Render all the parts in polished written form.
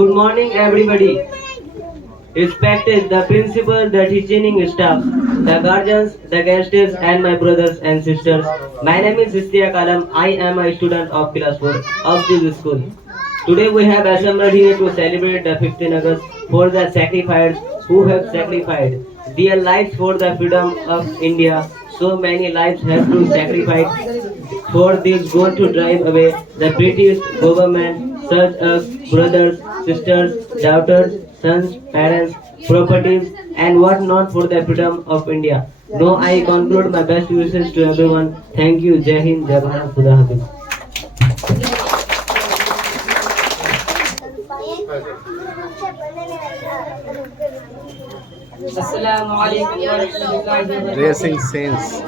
Good morning, everybody. Respected the principal, the teaching staff, the guardians, the guests, and my brothers and sisters. My name is Istia Kalam. I am a student of class 4 of this school. Today we have assembled here to celebrate the 15th August for the sacrifices who have sacrificed their lives for the freedom of India. So many lives have to sacrifice for this goal to drive away the British government, such as brothers, sisters, daughters, sons, parents, properties, and what not for the freedom of India. Now I conclude my best wishes to everyone. Thank you. Jai Hind, Jai Bharat, Khuda Hafiz. अस्सलामुअलैकुम वरहमतुल्लाहि वबरकातुहू। Dressing sense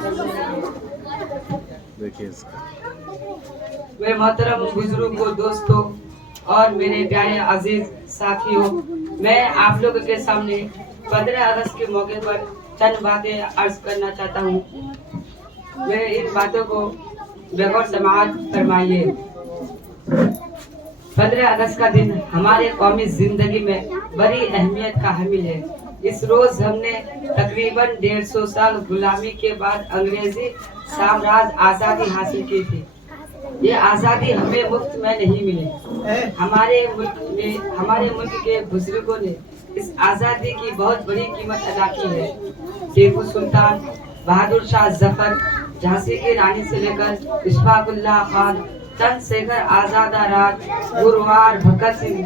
देखिए इसका। मेरे मोहतरम बुजुर्गों, दोस्तों और मेरे प्यारे अजीज साथियों, मैं आप लोगों के सामने 15 अगस्त के मौके पर चंद बातें अर्ज करना चाहता हूँ। मैं इन बातों को बगौर समाअत फरमाइए। 15 अगस्त का दिन हमारे कौमी जिंदगी में बड़ी अहमियत का हामिल है। इस रोज हमने तकरीबन 150 साल गुलामी के बाद अंग्रेजी साम्राज्य आजादी हासिल की थी। ये आजादी हमें मुफ्त में नहीं मिली। हमारे मुल्क के बुजुर्गों ने इस आजादी की बहुत बड़ी कीमत अदा की है। टीपू सुल्तान, बहादुर शाह जफर, झांसी की रानी से लेकर इशफाकुल्लाह खान, चंद्रशेखर आजाद, गुरुवार भगत सिंह,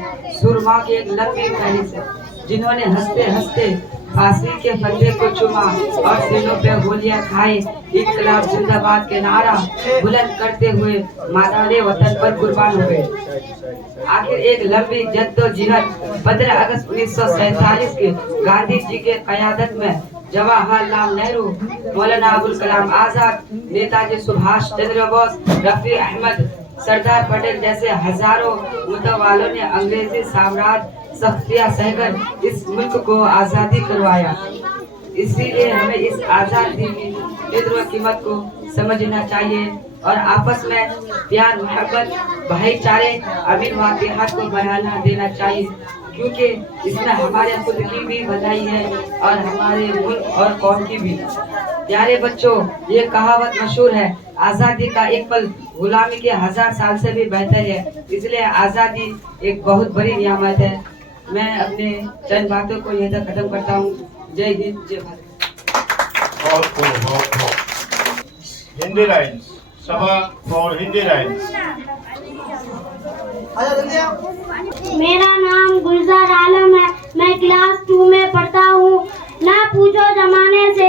सुरमा की एक लंबी फहरिस्त है जिन्होंने हंसते हंसते फांसी के फंदे को चूमा और सीनों पे गोलियां खाई। इनकलाब जिंदाबाद के नारा बुलंद करते हुए मादाने वतन पर कुर्बान हो गए। आखिर एक लंबी जद्दोजहद 15 अगस्त 1947 के गांधी जी के क़यादत में जवाहरलाल नेहरू, मौलाना अबुल कलाम आजाद, नेताजी सुभाष चंद्र बोस, रफी अहमद, सरदार पटेल जैसे हजारों मुतवालों ने अंग्रेजी साम्राज्य सख्तियां सहकर इस मुल्क को आजादी करवाया। इसीलिए हमें इस आजादी की कदर व कीमत को समझना चाहिए और आपस में प्यार, मोहब्बत, भाईचारे, अमीन वाक़ियात को बढ़ावा देना चाहिए, क्योंकि इसमें हमारे खुद की भी भलाई है और हमारे मुल्क और कौम की भी। प्यारे बच्चों, ये कहावत मशहूर है, आजादी का एक पल गुलामी के 1000 साल से भी बेहतर है। इसलिए आजादी एक बहुत बड़ी नियामत है। मैं अपने चंद बातों को यहीं तक खत्म करता हूँ। जय हिंद, जय भारत। हिंदी लाइन्स, सभा और हिंदी लाइन्स। मेरा नाम गुलजार आलम है। मैं क्लास 2 में पढ़ता हूँ। ना पूछो जमाने से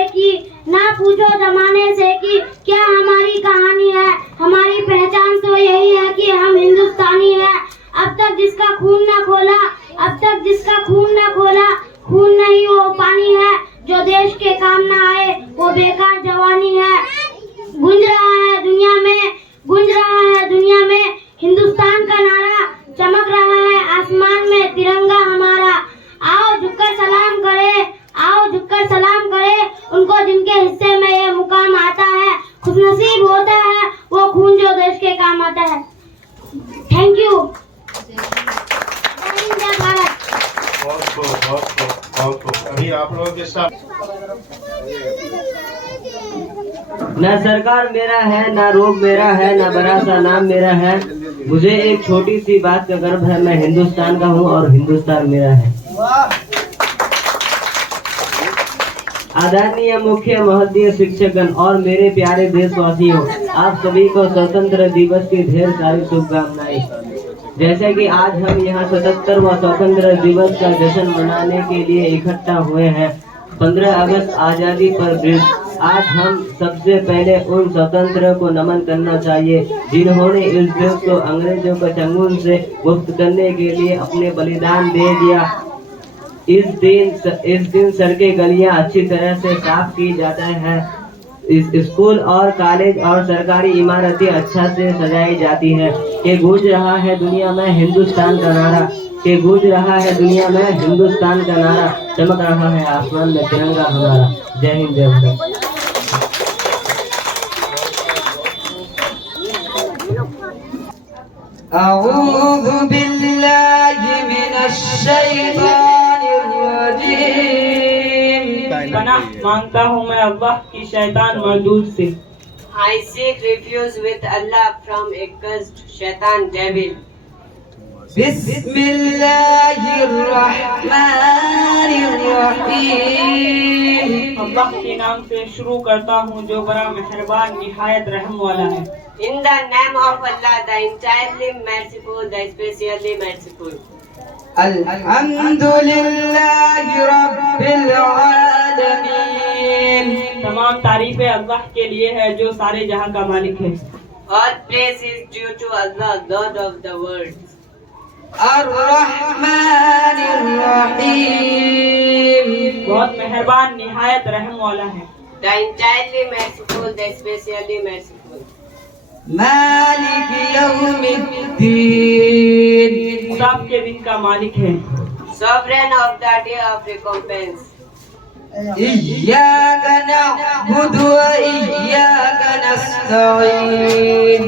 कि क्या हमारी कहानी है। हमारी पहचान तो यही है कि हम हिंदुस्तानी हैं। अब तक जिसका खून न खोला, खून नहीं वो पानी है। जो देश के काम न आए वो बेकार जवानी है। गूंज रहा है दुनिया में हिंदुस्तान का नारा, चमक रहा है आसमान में तिरंगा हमारा। आओ झुककर सलाम करे उनको जिनके हिस्से में ये मुकाम आता है। खुशनसीब होता है वो खून जो देश के काम आता है। Thank you. अभी आप लोगों के साथ न सरकार मेरा है, न रोग मेरा है, न बड़ा सा नाम मेरा है। मुझे एक छोटी सी बात का गर्व है, मैं हिंदुस्तान का हूँ और हिंदुस्तान मेरा है। आदरणीय मुख्य महोदय, शिक्षकगण और मेरे प्यारे देशवासियों, आप सभी को स्वतंत्र दिवस की ढेर सारी शुभकामनाएं। जैसे कि आज हम यहाँ 77वां स्वतंत्र दिवस का जश्न मनाने के लिए इकट्ठा हुए हैं। 15 अगस्त आजादी पर ब्रिज। आज हम सबसे पहले उन स्वतंत्र को नमन करना चाहिए जिन्होंने इस देश को अंग्रेजों के चंगुल से मुक्त करने के लिए अपने बलिदान दे दिया। इस दिन सड़कें, गलियां अच्छी तरह से साफ की जाती हैं। स्कूल और कॉलेज और सरकारी इमारतें अच्छा से सजाई जाती है। के गूंज रहा है दुनिया में हिंदुस्तान का नारा, के गूंज रहा है दुनिया में हिंदुस्तान का नारा, चमक रहा है आसमान में तिरंगा हमारा। जय हिंद, जय भारत। अऊज़ु बिल्लाहि मिनश शैतानिर रजीम। पनाह मांगता हूँ मैं अल्लाह की शैतान मर्दूद से। I seek refuge with Allah from accursed shaitan devil. बिस्मिल्लाहिर रहमानिर रहीम। अल्लाह के नाम से शुरू करता हूँ जो बड़ा मेहरबान निहायत रहम वाला है। In the name of Allah, the entirely merciful, the especially merciful. अल्हम्दुलिल्लाहि रब्बिल आलमीन। तमाम तारीफें अल्लाह के लिए है जो सारे जहां का मालिक है। All praise is due to Allah, Lord of the world. अर्रहमानिर रहीम। बहुत मेहरबान निहायत रहम वाला है। The entirely merciful, the especially merciful. मालिक यौमिद्दीन। हिसाब के दिन का मालिक है। Sovereign of the day of recompense. इय्याका नअबुदु व इय्याका नस्तईन।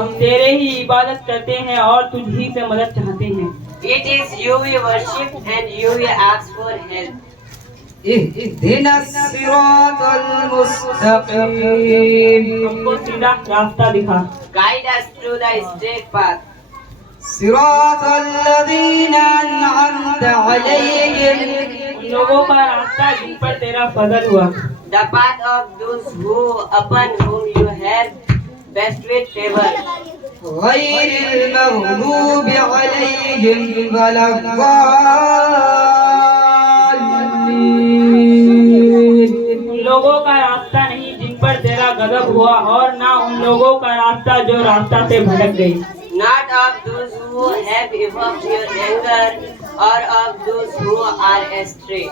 हम तेरे ही इबादत करते हैं और तुझ ही से मदद चाहते हैं। It is you we worship and you we ask for help. इहदिनस सिरातल मुस्तकीम। हमको सीधा रास्ता दिखा। Guide us through the straight path. सिरातल लज़ीना अनअमत अलैहिम। उन लोगों का रास्ता जिन पर तेरा फजल हुआ। The path of those who upon whom you have bestowed favor. गैरिल मग़लूबि अलैहिम वलद्दाल्लीन। उन लोगों का रास्ता नहीं जिन पर तेरा गजब हुआ और ना उन लोगों का रास्ता जो रास्ता से भटक गई। Not of those who have evoked your anger or of those who are astray.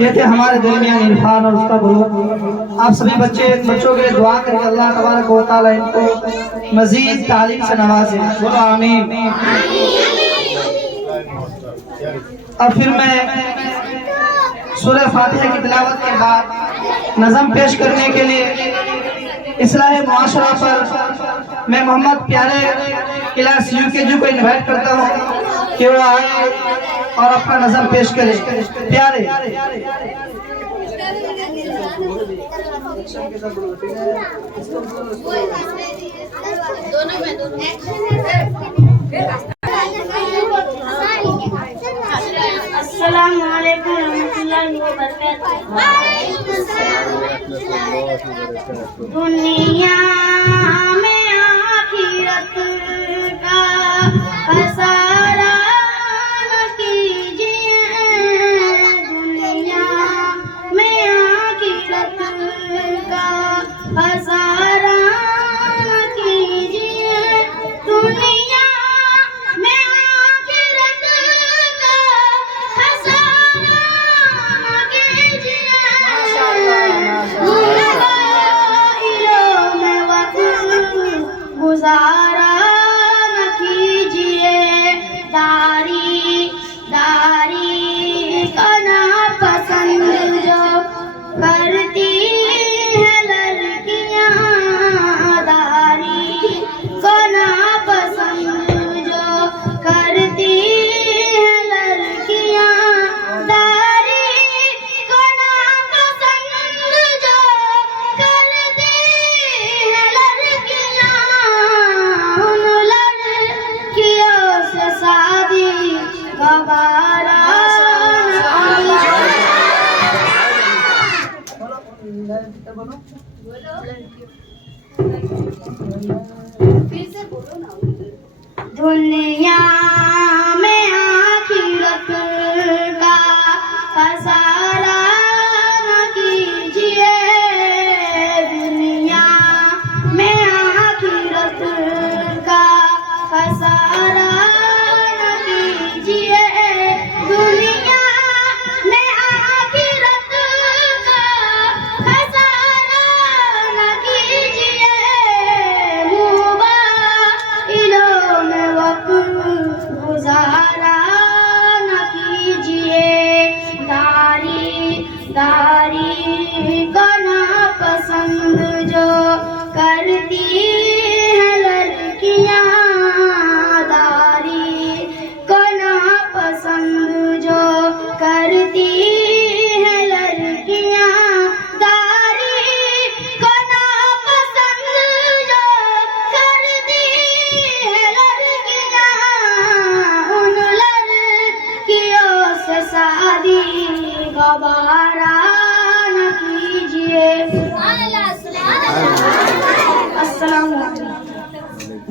ये थे हमारे दरमियान इरफान और उसका ग्रुप। आप सभी बच्चों के लिए दुआ करें अल्लाह तबारक व तआला इनको मजीद तालीम से नवाजे। बोलो आमीन। अब फिर मैं सूरह फातिहा की तिलावत के बाद नज़म पेश करने के लिए इस्लाह मुआशरा पर मैं मोहम्मद प्यारे क्लास UKG को इनवाइट करता हूँ कि वो आए और अपना नज़म पेश करें। प्यारे अस्सलामु अलैकुम रहमतुल्लाहि व बरकातहू। दुनिया में आखिरत का खसारा न कीजिए। दुनिया में आखिरत का खसारा न कीजिए। दुनिया में आखिरत का खसारा न कीजिए। मुलाकाइयों में वक्त गुजारा न कीजिए। दारी दारी का ना पसंद जो करती है लड़कियां। दारी को ना पसंद जो करती है लड़कियां। दारी को ना पसंद जो करती है लड़कियां। उन लड़कियों से शादी गवारा दुनिया में आखिरत का खसारा न कीजिए। दुनिया में आखिरत का खसारा न कीजिए। दुनिया में आखिरत का खसारा न कीजिए। मोबाइलों में वक्त करती है लड़कियां दारी को ना पसंद जो करती है लड़कियां दारी को ना पसंद जो करती है लड़कियां उन लड़कियों से शादी गवारा न कीजिए। अस्सलाम वालेकुम।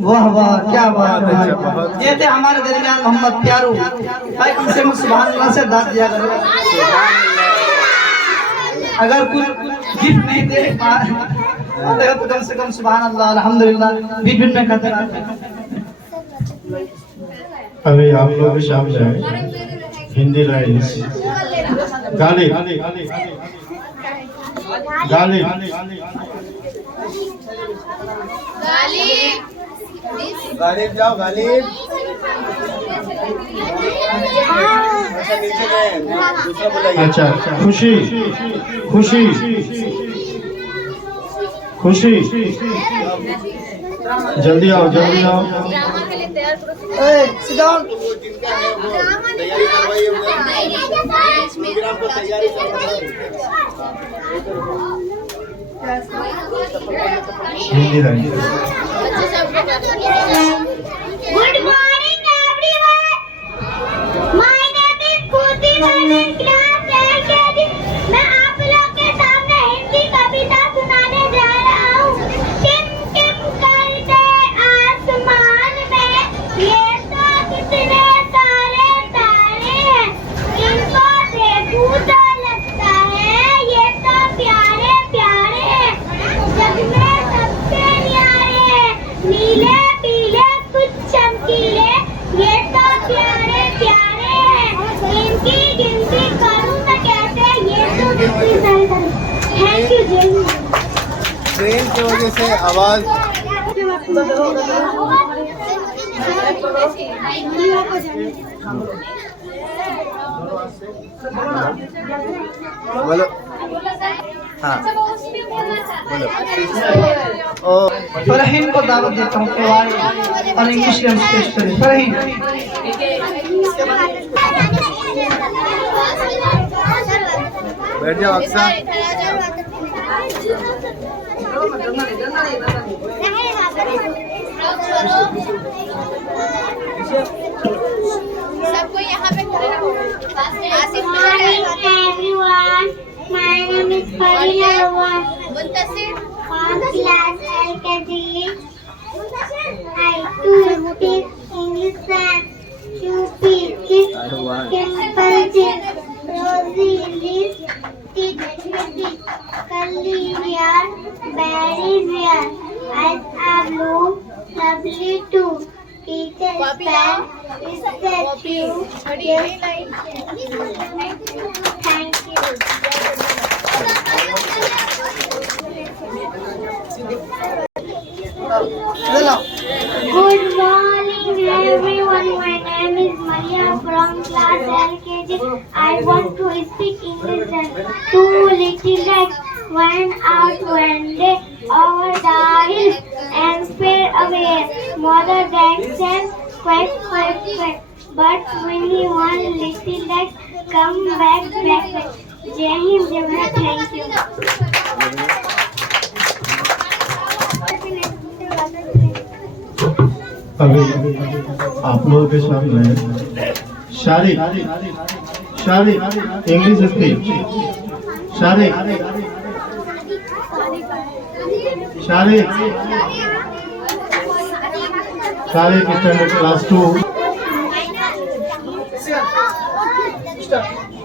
वाह वाह, क्या बात है। ये थे हमारे दरमियान मोहम्मद प्यारू भाई, उनसे सुभान अल्लाह से दाद दिया करो। अगर कुछ गिफ्ट नहीं दे तो कम से कम सुभान अल्लाह अल्हम्दुलिल्लाह बीच बीच में कहते रहते। अभी आप लोग के सामने हिंदी लाइन्स गालिब गालिब गालिब जाओ गालिब। नीचे गए दूसरा बोला। अच्छा, खुशी खुशी खुशी, जल्दी आओ जल्दी आओ। sit down। तैयारी करवाइए प्रोग्राम को, तैयारी Hindi line. Good morning everyone. My name is Kruti Manan, class LKG. मैं आप लोग के सामने हिंदी कविता सुनाने जा रहा हूँ। टिम टिम करते आसमान में ये तो कितने सारे तारे हैं, इनको देखूं तो लगता है ये तो प्यारे प्यारे हैं। जग में सबसे न्यारे हैं, नीले पीले कुछ चमकीले, ये तो प्यारे प्यारे हैं। इनकी गिनती करूं मैं कैसे, ये तो कितनी सारी। थैंक यू जय हिंद। ट्रेन की वजह से आवाज बोलो। हाँ बोलो। फरहीन को दावत देता हूँ कि आए और इंग्लिश में पेश करें। फरहीन बैठ जाओ अक्सा। सबको यहाँ पे खड़े रहो। Good morning everyone. My name is Farina Rawan. From class LKG. I do speak English and to speak simple things. Rosy lips, teeth, curly hair, berry hair. Eyes are blue, lovely too. Teacher's pen is that you. Thank you. Good morning everyone. My name is Maria from class LKG. I want to speak English and two little legs went out one day over the hill and sped away. Mother Duck said, quack, quack, quack. But when he one little leg come back, back, back. Jai Hind, Jai Bharat, thank you. अभी आप लोगों के सामने शादी शादी English speech. शादी शादी शादी standard class 2।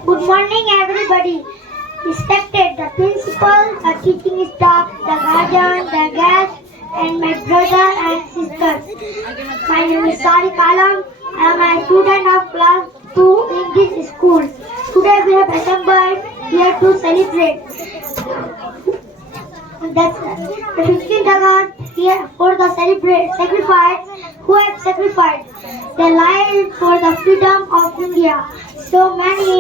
Good morning everybody. Respected the principal, the teaching staff, the guardian, the guests, and my brother and sisters. My name is Sadiq Alam. I am a student of class 2 in this school. Today we have assembled here to celebrate the 15th August here for the sacrifice who have sacrificed their lives for the freedom of India. So many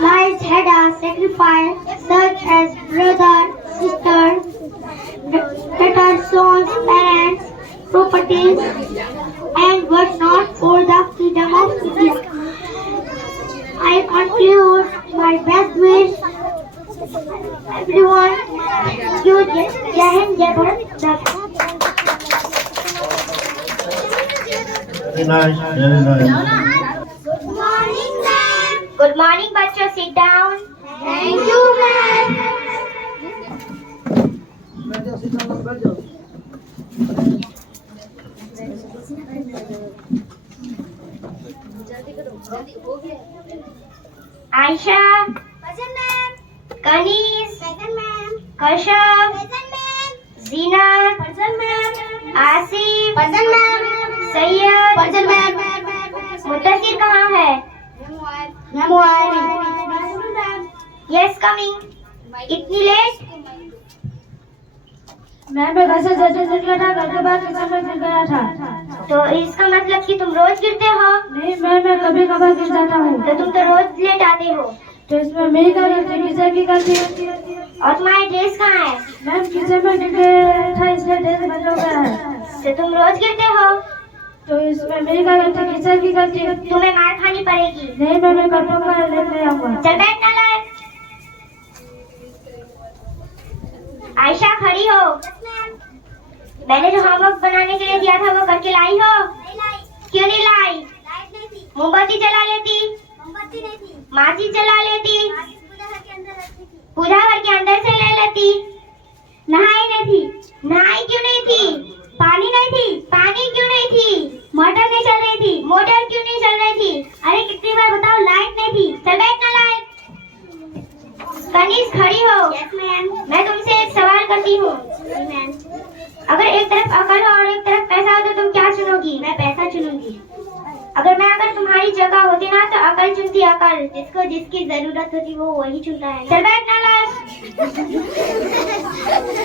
lives had a sacrifice, such as brother, sister, that our sons, parents, properties, and whatnot for the freedom of India. I conclude my best wish everyone. Jai Hind, Jai Bharat. Very nice, very nice. Good morning, ma'am. Good morning, bachcho. Sit down. Thank you, ma'am. Aisha. Present, ma'am. Kanis. Present, ma'am. Kashyap. Present, ma'am. Zeenat. Present, ma'am. Asif. Present, ma'am. Syed. Present, ma'am. Muddassir कहाँ है? Yes, coming. इतनी late? मैं घर से जल्दी निकला था, घर के बाद किचन में गिर गया था। तो इसका मतलब कि तुम रोज गिरते हो? नहीं, मैं कभी कभार गिर जाता हूँ। तो तुम तो रोज लेट आते हो। तो इसमें मेरी क्या गलती, किचन की गलती? और तुम्हारी ड्रेस कहाँ है? मैम किचन में गिर गया था, इसलिए ड्रेस बंद हो गया है। तो तुम रोज गिरते हो? तो इसमें मेरी क्या गलती, किचन की गलती? तुम्हें मार खानी पड़ेगी। नहीं, मैं कपड़ों का लेते आऊंगा। चल बैठ नालायक। आयशा खड़ी हो। मैंने जो होमवर्क बनाने के लिए दिया था वो करके लाई हो? क्यों नहीं लाई? मोमबत्ती जला लेती। माचिस जला लेती। पूजा घर के अंदर से ले लेती। नहाई नहीं थी। नहाई क्यों नहीं थी? पानी नहीं थी। पानी क्यों नहीं थी? मोटर नहीं चल रही थी। मोटर क्यों नहीं चल रही थी? अरे कितनी बार बताओ, लाइट नहीं थी। चल बैठ नालायक। कनीज खड़ी हो। Yes ma'am. मैं तुमसे एक सवाल करती हूँ। मैम। अगर एक तरफ अकल हो और एक तरफ पैसा हो तो तुम क्या चुनोगी? मैं पैसा चुनूंगी। अगर तुम्हारी जगह होती ना तो अकल चुनती। अकल जिसको जिसकी जरूरत होती वो वही चुनता है। चल बैठ नालायक।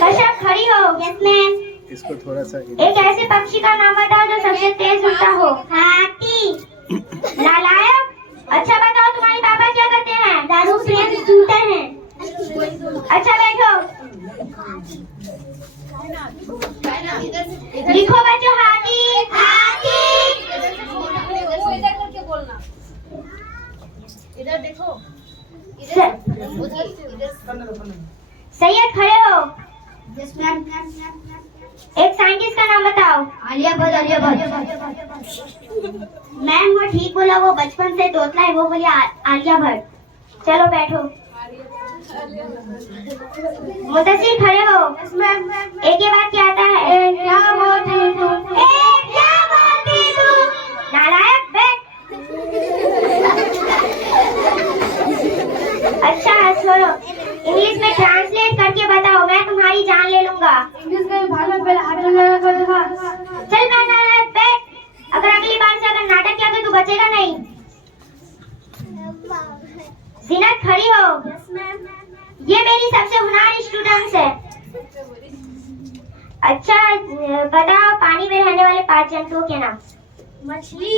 कश्यप खड़ी हो। Yes ma'am. इसको थोड़ा सा एक ऐसे पक्षी का नाम बताओ जो सबसे तेज उड़ता हो। हाथी। नालायक। अच्छा बताओ, तुम्हारे पापा क्या करते हैं? दारू प्रेम शूटर हैं। अच्छा बैठो। लिखो बच्चों, हाथी। हाथी। इधर देखो। सैयद खड़े हो। Yes ma'am. एक साइंटिस्ट का नाम बताओ। आलिया भट्ट। आलिया भट्ट। मैम वो ठीक बोला, वो बचपन से तोतला है, वो बोली आलिया भट्ट। चलो बैठो। मुद्दसिर खड़े हो। एक ही बात क्या आता है? क्या बोलती तू? क्या बोलती तू? नालायक बैठ। अच्छा छोड़ो, इंग्लिश में ट्रांसलेट करके बताओ, मैं तुम्हारी जान ले लूंगा। इंग्लिश का भाषा पहले हाथ में लगा कर देखा। चल मैं नालायक बैठ। अगर अगली बार से अगर नाटक किया तो तू बचेगा नहीं। जीनत खड़ी हो। Yes ma'am. ये मेरी सबसे होनहार स्टूडेंट्स है। अच्छा बताओ, पानी में रहने वाले 5 जंतुओं के नाम। मछली।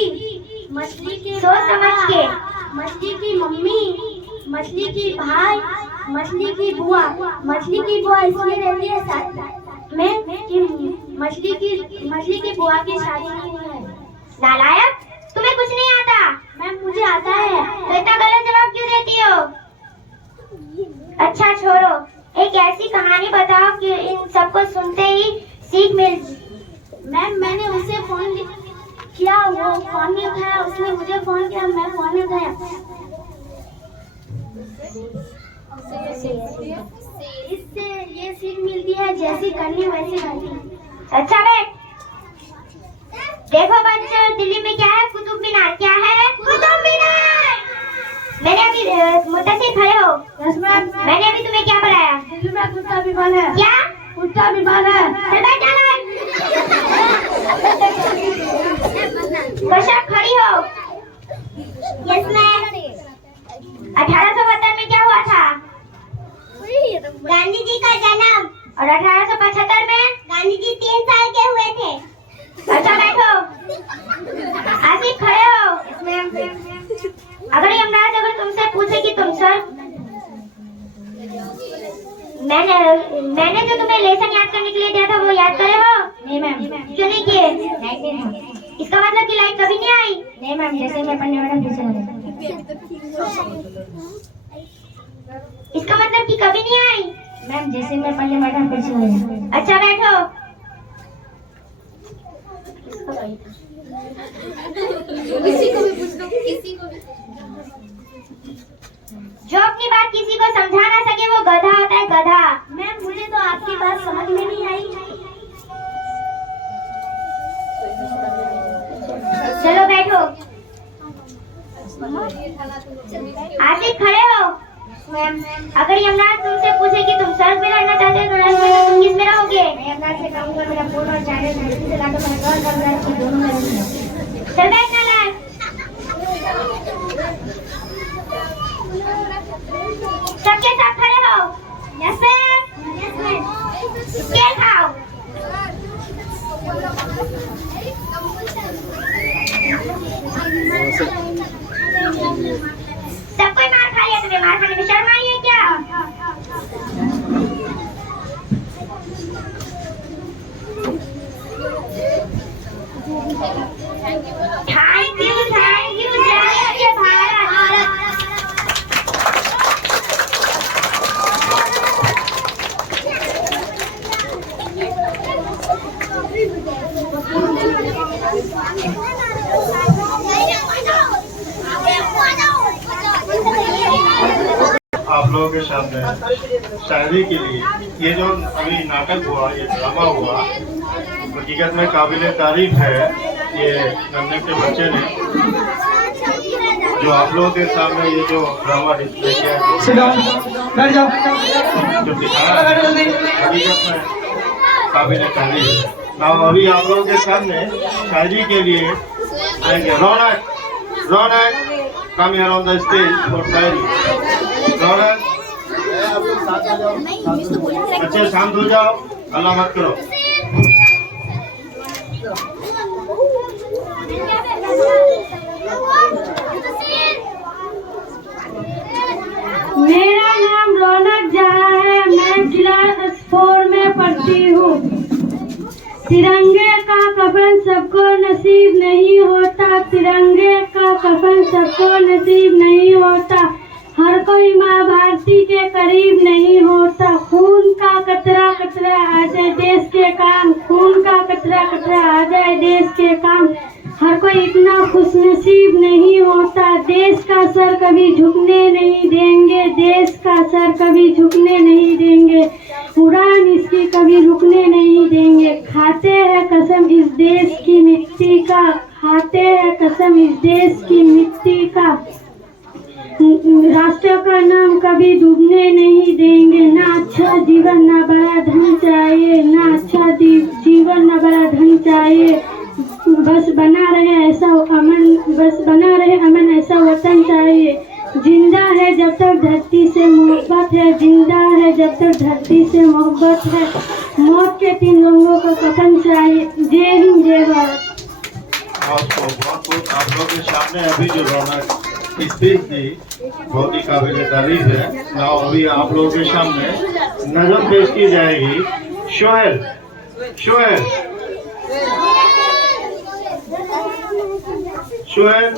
मछली के सोच समझ के। मछली की मम्मी, मछली की भाई, मछली की बुआ। मछली की बुआ इसलिए रहती है साथ में कि मछली की बुआ की शादी नहीं हुई है। नालायक, तुम्हें कुछ नहीं आता? मैम मुझे आता है। तो इतना गलत जवाब क्यों देती हो? अच्छा छोड़ो, एक ऐसी कहानी बताओ कि इन सबको सुनते ही सीख मिल। मैम मैंने उसे फोन किया, वो फोन नहीं उठाया, उसने मुझे फोन किया, मैं फोन नहीं उठाया। इससे ये सीख मिलती है, जैसी करनी वैसी करनी। अच्छा बैठ। देखो बच्चों, दिल्ली में क्या है? कुतुब मीनार। क्या है? कुतुब मीनार। मैंने अभी मुद्दसिर खड़े हो। Yes ma'am. मैंने अभी तुम्हें क्या पढ़ाया? दिल्ली में कुत्ता विमान है। क्या? कुत्ता विमान है। चल बैठ जाना। कश्यप खड़ी हो। Yes ma'am. 1872 में क्या हुआ था? गांधी जी का जन्म। और 1875 में? गांधी जी 3 साल के हुए थे। अच्छा बैठो। आसिफ खड़े हो। अगर यमराज तुमसे पूछे कि तुम सर, मैंने जो तुम्हें लेसन याद करने के लिए दिया था वो याद करे हो? नहीं मैम। क्यों नहीं किए? लाइट नहीं था। इसका मतलब कि लाइट कभी नहीं आई? नहीं मैम, जैसे मैं पढ़ने बैठा फिर से लगा। इसका मतलब कि कभी नहीं आई? मैम जैसे मैं पढ़ने बैठा फिर से लगा। अच्छा बैठो। जो अपनी बात किसी को समझा ना सके वो गधा होता है, गधा। मैम मुझे तो आपकी बात समझ में नहीं आई। चलो बैठो। आसिफ खड़े हो। मैम अगर यमराज तुमसे पूछे कि तुम सर्फ में रहना चाहते हो तो नर्स में तुम किस में रहोगे? मैं अपना से कहूँगा मेरा फोन और चार्जर जल्दी से ला दो, मैं कॉल कर रहा हूँ कि दोनों में रहूँगा। चल बैठना लाल। सबके साथ खड़े हो। Yes ma'am. स्केल खाओ। सब कोई मार खा लिया, तुम्हें मार खाने में शर्म आई है क्या? थैंक यू जय हिंद भारत। आप लोगों के सामने शायरी के लिए ये जो अभी नाटक हुआ, ये ड्रामा हुआ, हकीकत में काबिल तारीफ है। ये नन्हे के बच्चे ने जो आप लोगों के सामने ये जो ड्रामा डिस्प्ले किया है, बैठ जाओ। जो दिखाया है, हकीकत में काबिल तारीफ है। ना अभी आप लोगों के सामने शायरी के लिए आएंगे Raunak. Raunak come here on the stage for shayari. Raunak आप लोग साथ में जाओ। बच्चे शांत हो जाओ, हल्ला मत करो। मेरा नाम रौनक जहाँ है, मैं क्लास 4 में पढ़ती हूँ। तिरंगे का कफन सबको नसीब नहीं होता, तिरंगे का कफन सबको नसीब नहीं होता। हर कोई माँ भारती के करीब नहीं होता। खून का कतरा कतरा आ जाए देश के काम, खून का कतरा कतरा आ जाए देश के काम। हर कोई इतना खुशनसीब नहीं होता। देश का सर कभी झुकने नहीं देंगे, देश का सर कभी झुकने नहीं देंगे। उड़ान इसकी कभी रुकने नहीं देंगे। खाते हैं कसम इस देश की मिट्टी का, खाते हैं कसम इस देश की मिट्टी का। राष्ट्र का नाम कभी डूबने नहीं देंगे। ना अच्छा जीवन ना बड़ा धन चाहिए, ना अच्छा जीवन ना बड़ा धन चाहिए। बस बना रहे ऐसा अमन, बस बना रहे अमन ऐसा वतन चाहिए। जिंदा है जब तक धरती से मोहब्बत है, जिंदा है जब तक धरती से मोहब्बत है। मौत के 3 रंगों का कफन चाहिए। जय हिंद जय भारत। आपको बहुत बहुत आप लोगों के सामने अभी जो रौनक स्पीच थी बहुत ही काबिल तारीफ है। ना अभी आप लोगों के सामने नज़म पेश की जाएगी। शोहेल शोहेल शोहेल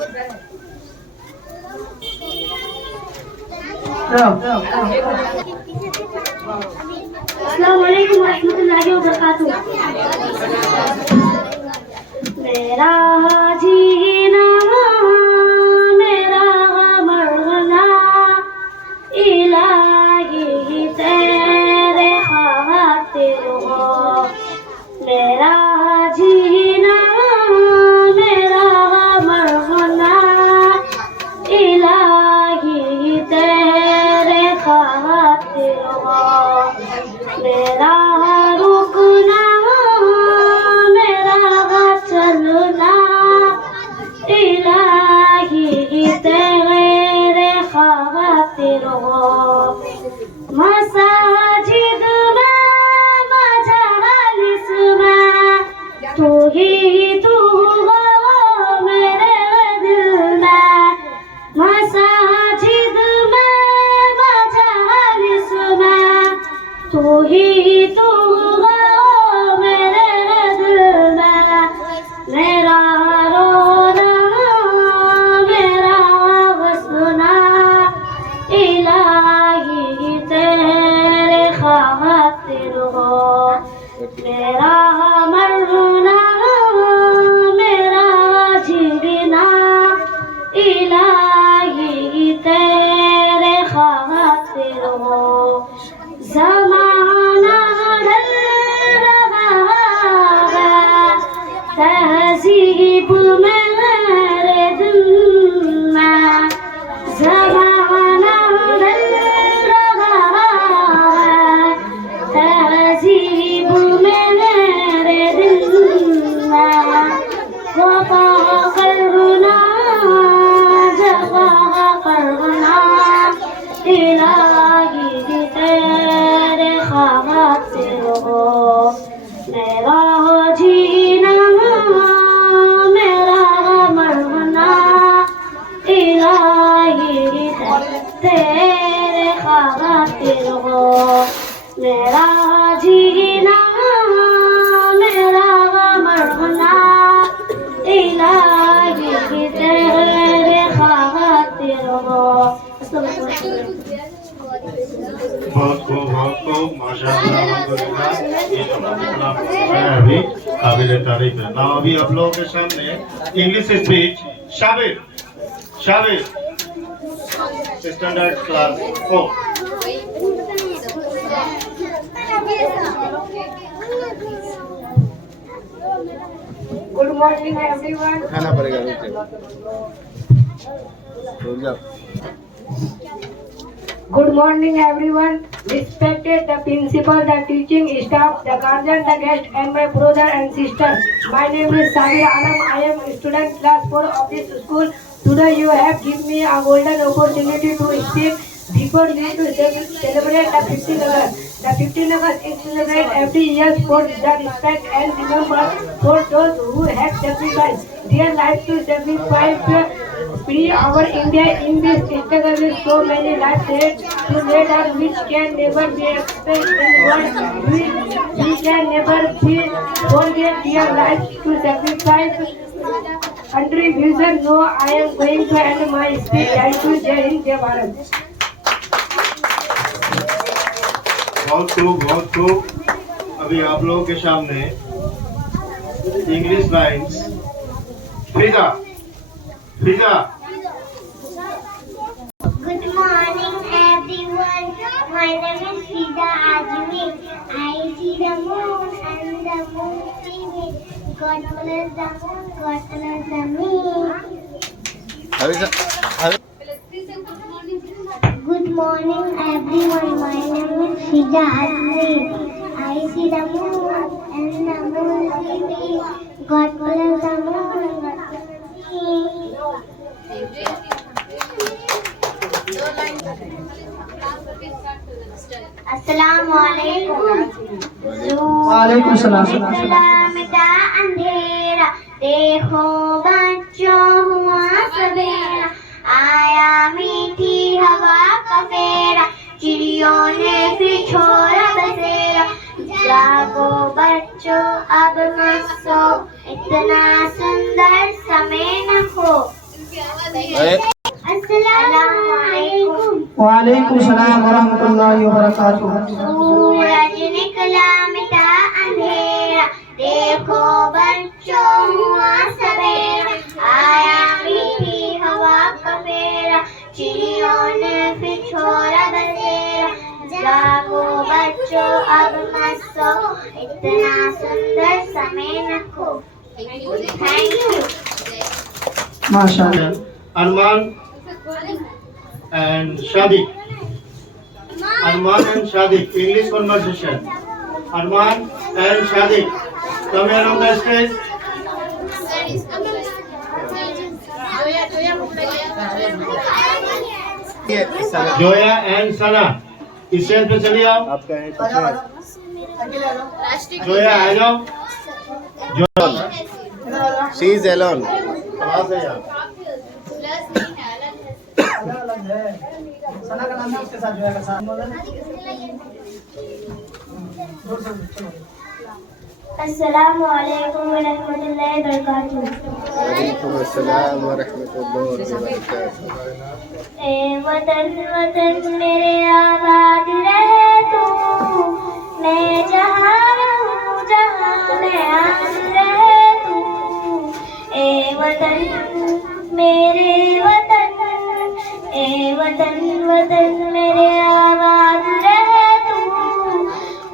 अस्सलाम वालेकुम रहमतुल्लाहि व बरकातहू। मेरा जीना मेरा मरना इलाही तेरे खातिर हो। मेरा जीना मेरा मरना इलाही तेरे खातिर हो। मेरा रुकना मेरा चलना आप अभी काबिल तारीफ है। ना अभी आप लोगों के सामने English speech Shabir standard class 4। Good morning everyone. खाना पड़ेगा, रुक जाओ। Good morning, everyone. Respected the principal, the teaching staff, the guardian, the guest, and my brother and sister. My name is Sabir Alam. I am student class 4 of this school. Today you have given me a golden opportunity to speak before you to celebrate the 15th August. The 15th August is celebrated every year for the respect and remember for those who have sacrificed their lives to sacrifice free our India in this struggle with so many lives to later which can never be expressed in words. We can never forget their lives to sacrifice. Contribution. No, I am going to end my speech. Thank you. Jai Hind, Jai Bharat. बहुत खूब। अभी आप लोगों के सामने English lines Fiza. Good morning, everyone. My name is Fiza Azmi. I see the moon and the moon see me. God bless the moon, God bless the moon. Good morning, everyone. My name is Fiza Azmi. I see the moon and the moon see me. God bless the moon, God bless me. अस्सलामुअलैकुम। वालेकुम सलाम। मिटा अंधेरा देखो बच्चों हुआ सवेरा आया मीठी हवा का फेरा चिड़ियों ने फिर छोड़ा बसेरा जागो बच्चों अब मत सो इतना सुंदर समय न खो। अस्सलामुअलैकुम। वालेकुम सलाम वरहमतुल्लाहि वबरकातुहू। सूरज निकला मिटा अंधेरा देखो बच्चों हुआ सवेरा आया मीठी हवा का फेरा चिड़ियों ने फिर छोड़ा बसेरा जागो बच्चों अब मत सो इतना सुंदर समय न खो। Thank you. माशाअल्लाह। अरमान and Shadiq, English conversation. Arman and Shadiq, come here on the stage. Zoya and Sana stage पे चलिए आओ। आपका है जोया आ जाओ। She is alone. कहाँ से यार? सना का नाम है उसके साथ जोया का साथ। अस्सलामु अलैकुम व रहमतुल्लाहि व बरकातुहू। वालेकुम अस्सलाम व रहमतुल्लाहि व बरकातुहू। ए वतन वतन मेरे आबाद रहे तू मैं जहाँ रहूँ जहाँ मैं आबाद रहे तू। ए वतन मेरे वतन ए वतन वतन मेरे आबाद रहे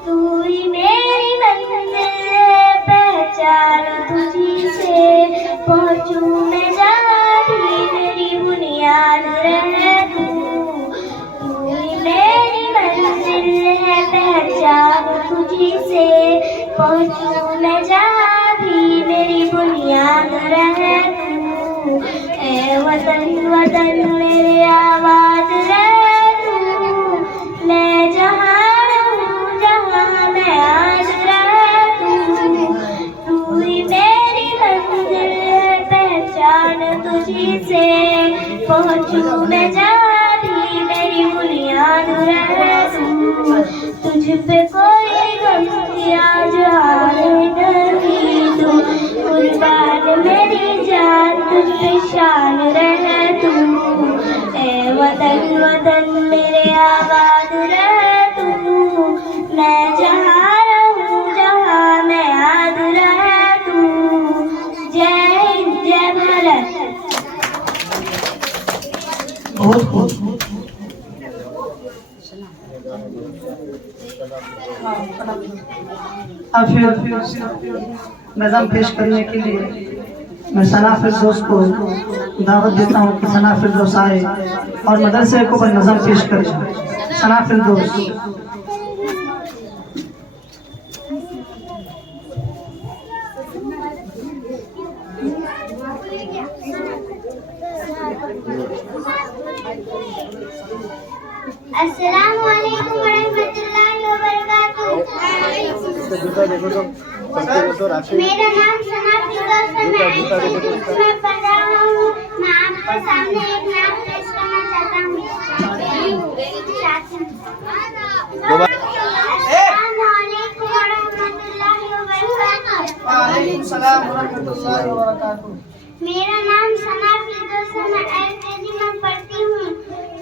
तू ही मेरी मंजिल पहचान तुझी से पहुँचूं मैं जहाँ भी मेरी बुनियाद रहे तू ही मेरी मंजिल है पहचान तुझी से पहुँचूं मैं जहाँ भी मेरी बुनियाद रहे तू। ए वतन वतन मेरे आबाद रहे तू मैं जहाँ रहूँ जहाँ मैं आज रहे तू ही मेरी मंजिल है पहचान तुझी से पहुँचूं मैं जहाँ भी मेरी बुनियाद रहे तू। तुझ पे कोई गलती आज हार नहीं तू कुर्बान मेरी जान तुझ पे शान रहे तू। ए वतन वतन मेरे आबाद रहे तू मैं जहाँ रहूँ जहाँ बहुत खूब। अब फिर नज़म पेश करने के लिए मैं सना फिरदौस को दावत देता हूँ कि सना फिरदौस आए और मदरसे को पर नज़म पेश करें। सना फिरदौस। अस्सलामु अलैकुम वरहमतुल्लाहि वबरकातुहू। मेरा नाम सना फिरदौस है। मैं पढ़ रहा हूँ। मैं आपके सामने एक नाम पेश करना चाहता हूँ। अस्सलामु अलैकुम वरहमतुल्लाहि वबरकातुहू। वालेकुम सलाम वरहमतुल्लाहि वबरकातुहू। मेरा नाम सना फिरदौस है। मैं एलकेजी में पढ़ती हूँ।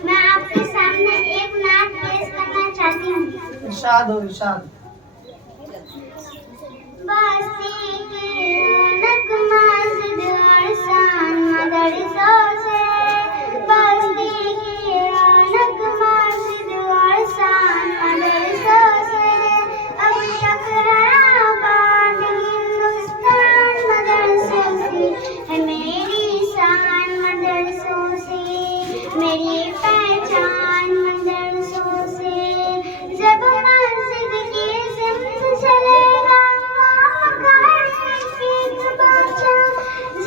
मैं आपके सामने एक नाम पेश करना चाहती हूँ। इरशाद हो इरशाद। बस्ती की रौनक मस्जिद और शान मदरसों से। बस्ती की रौनक मस्जिद और शान मदरसों से। अब तक है आबाद हिंदुस्तान मदरसों से। है मेरी शान मदरसों से। मेरी पहचान मदरसों से। जब मस्जिद की सिमत चलेगा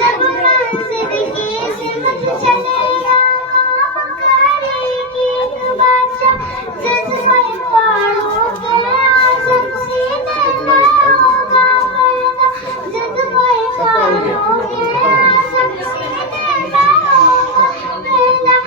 जब मस्जिद की सिमत चलेगा बच्चा जज्बे फारूक आज़म सीने में होगा पैदा। जज्बे फारूक आज़म सीने में होगा पैदा।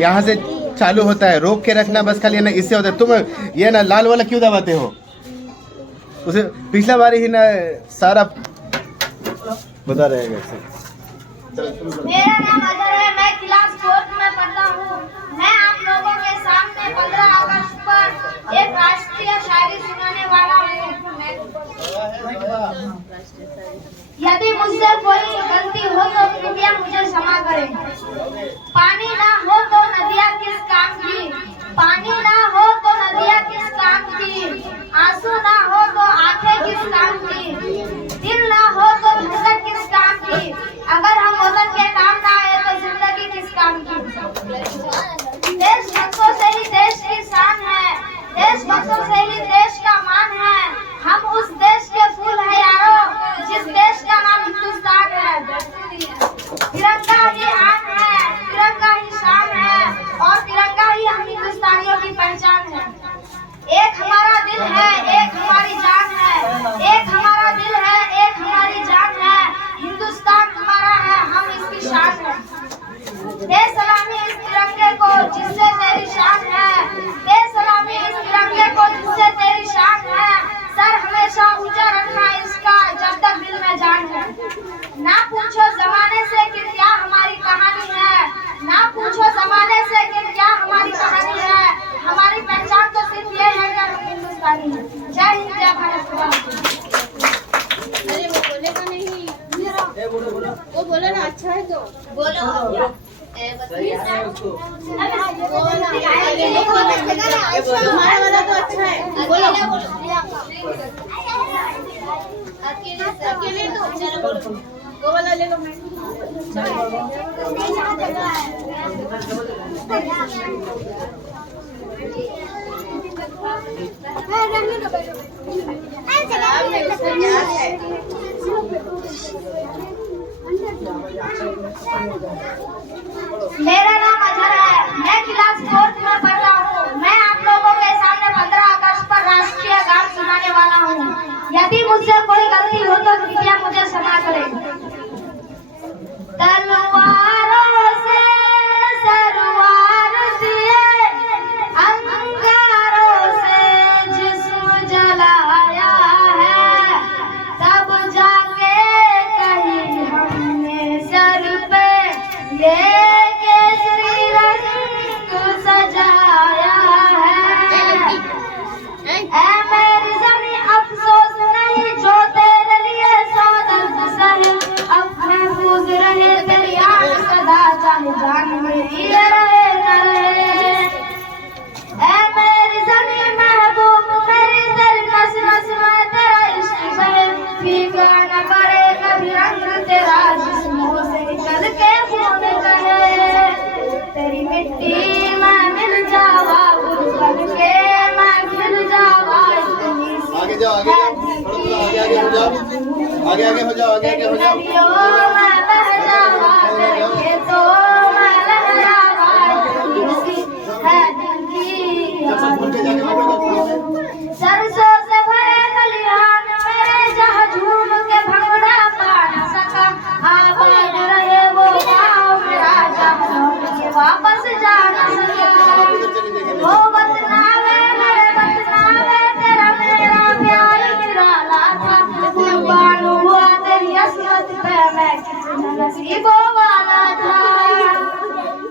यहाँ से चालू होता है, रोक के रखना बस, खाली ना इससे होता है। तुम ये ना लाल वाला क्यों दबाते हो? उसे पिछला बार ही ना सारा बता रहेगा। मेरा नाम अजहर है। मैं क्लास 4 में पढ़ता हूँ। मैं आप लोगों के सामने 15 अगस्त पर एक राष्ट्रीय शायरी सुनाने वाला हूँ। यदि मुझसे कोई गलती हो तो कृपया मुझे क्षमा करें। पानी ना हो तो नदियाँ किस काम की? पानी ना हो तो नदियाँ किस काम की? आंसू ना हो तो आंखें किस काम की? दिल ना हो तो धड़कन किस काम की? अगर हम वतन के काम ना आए तो जिंदगी किस काम की? देशभक्तों से ही देश की शान है। देशभक्तों से ही देश का मान है। हम उस देश के फूल है यारो, जिस देश का नाम हिंदुस्तान है। तिरंगा ही आन है, तिरंगा ही शान है, और तिरंगा ही हम हिंदुस्तानी ना पूछो जमाने से कि क्या हमारी कहानी है, ना पूछो जमाने से कि क्या हमारी कहानी है। हमारी पहचान तो सिर्फ ये है कि हम हिंदुस्तानी हैं। जय हिंद, जय भारत माता। अरे वो बोलेगा नहीं, वो बोला ना अच्छा है तो बोलो। हमारा वाला तो अच्छा है, बोलो। अकेले तो चलो बोलो, वो वाला ले लो। मेरा नाम अजहर है, मैं क्लास 4th में पढ़ता हूँ। मैं आप लोगों के सामने 15 अगस्त पर राष्ट्रीय गान सुनाने वाला हूँ। यदि मुझसे कोई गलती हो तो कृपया मुझे क्षमा करें। तलवारों से सरवार दिए, अंगारों से जिस्म जलाया है, तब जाके कहीं हमने सर पे ये केसरी रंग सजाया है। ऐ मेरी ज़मीं अफसोस नहीं जो तेरे लिए सौ दर्द सहे, अब महफूज रहे तेरी आन सदा, चाहे जान मेरी रहे न रहे। ऐ मेरी ज़मीं महबूब मेरी, तेरी नस नस में तेरा इश्क बहे, फीका न पड़े कभी रंग तेरा जिस्मों से निकल के खून कहे। तेरी मिट्टी में मिल जावा गुल के, मैं खिल जावा आगे जाओ, आगे जाओ, आगे हो जाओ, आगे हो जाओ, आगे हो जाओ। मैं बह जावा तेरे खेतों में लहरावा, किसी है दिल की सरसों से भरे खलिहान में, जहाँ झूम के भंगड़ा पा न सका, आबाद रहे वो गाँव मेरा, जहाँ लौट के वापस जा न सका। वो बतनावे मेरे बतनावे, तेरा मेरा प्यार निराला था, कुर्बान हुआ तेरी असमत पे मैं कितना नसीबों वाला था।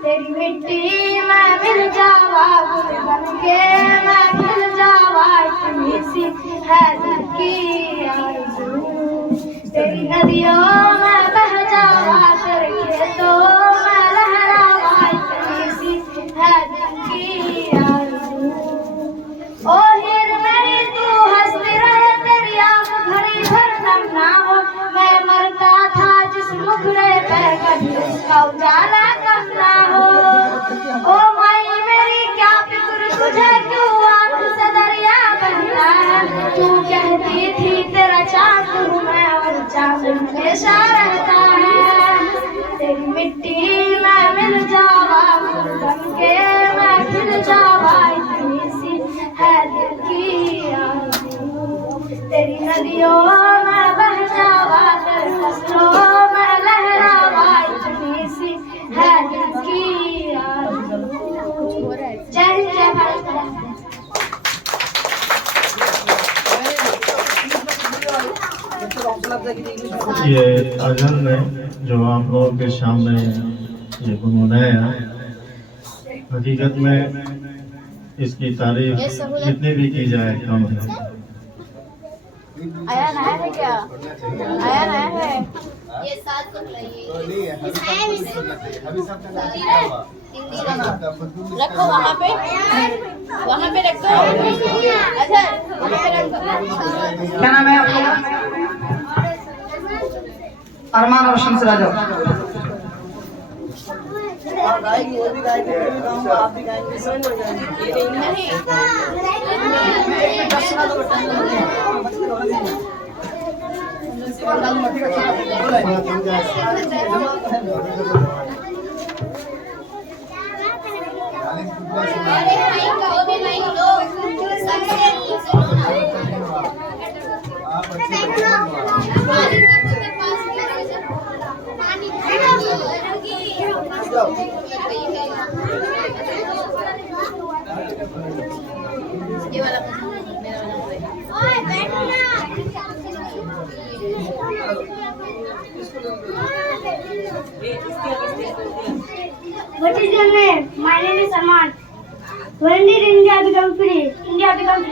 तेरी मिट्टी में मिल जावा गुल बन के, मैं खिल जावा इतनी सी है दिल की आरज़ू। तेरी नदियों में बह जावा, तेरे खेतों में लहरावा, इतनी सी है दिल की आरज़ू। ओ हीर मेरी तू हंसती रहे, तेरी आँख भरी भर नम ना हो, मैं मरता था जिस मुखड़े पे कभी उसका उजाला कम ना हो। ओ माई मेरी क्या फिक्र तुझे, क्यों आँख से दरिया बहता है, तू कहती थी तेरा चाँद हूँ मैं और चाँद हमेशा रहता है। तेरी मिट्टी में मिल जावा फूल बन के, मैं खिल जावा इतनी सी है दिल की आरज़ू। तेरी नदियों में बह जावा, तेरे फसलों में लहरावा, इतनी सी है दिल की आरज़ू। जय हिंद, जय भारत माता। ये अजहर ने जो आप लोगों के सामने ये गुनगुनाया, हकीकत में इसकी तारीफ जितनी भी की जाए कम है। आया नया है क्या? आया नया है ये साथ को लाइए, रखो वहाँ पे रखो। अच्छा वहाँ पे रखो। क्या नाम है आपका? अरमान और शम्स राजा। ये वाला मेरा वाला What is your name? My name is Arman. When did India become free? India became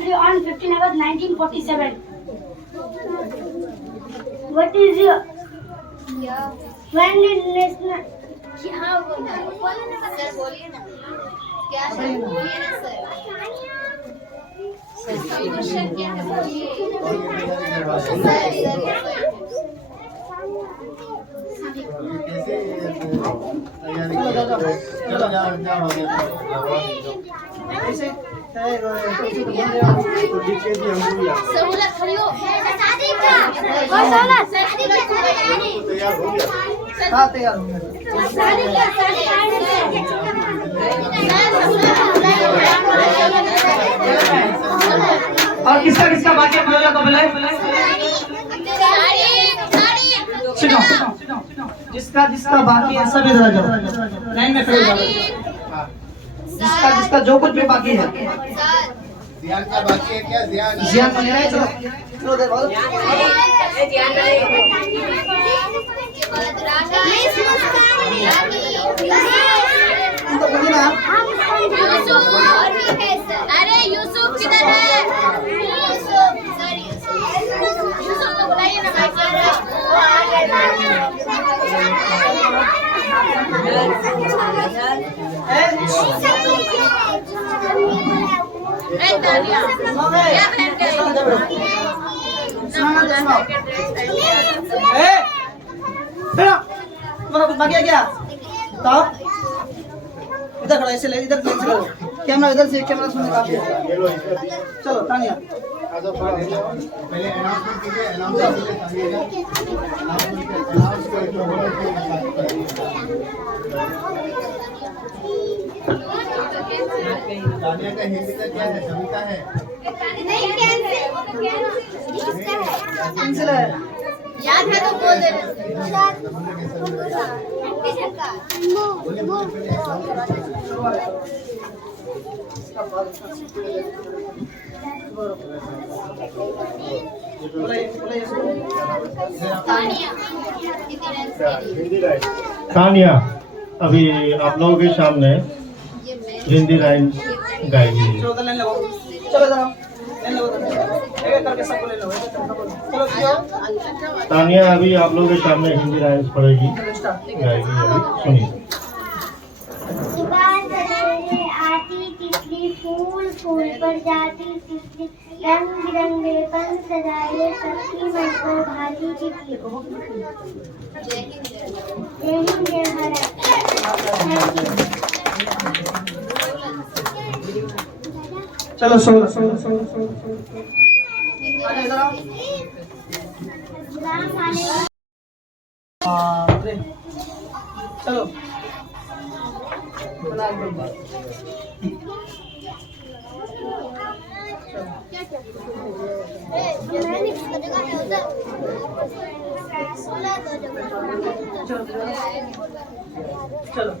free on 15 August 1947. What is your? When did national? सहूलत खड़ी हो शादी का और सहूलत शादी का तैयार हो गया। हाँ तैयार हो गया। शादी का और किसका किसका बाकी है बोलो तो बोले। सुनो जिसका जिसका बाकी है सब इधर आ जाओ लाइन में खड़े हो जाओ। जिसका जिसका जो कुछ भी बाकी है। जियान का बाकी है क्या? जियान बने रहे चलो चलो उधर बोलो। तो बोलिए ना। अरे यूसुफ किधर है? यूसुफ को बुलाइए ना भाई तुम्हारा कुछ बाकी है क्या? बताओ। इधर खड़ो ऐसे ले इधर से करो कैमरा इधर से कैमरा सुनने काफी है। चलो तानिया पहले अनाउंसमेंट कीजिए। अनाउंसमेंट तानिया का हिंदी का क्या है? कविता है। पेंसिल है। याद है तो बोल देना। तानिया अभी आप लोगों के सामने हिंदी लाइन गाएगी। चलो उधर लाइन लगाओ। चलो इधर आओ लाइन लगाओ एक एक करके सबको ले लो। चलो क्यों? तानिया अभी आप लोगों के सामने हिंदी लाइन पढ़ेगी गाएगी। अभी सुनिए। सुबह सवेरे आती तितली फूल फूल पर जाती तितली रंग बिरंगे पंख सजाए सबकी मन को भाती तितली। जय हिंद जय भारत। चलो सो इधर आओ। चलो चलो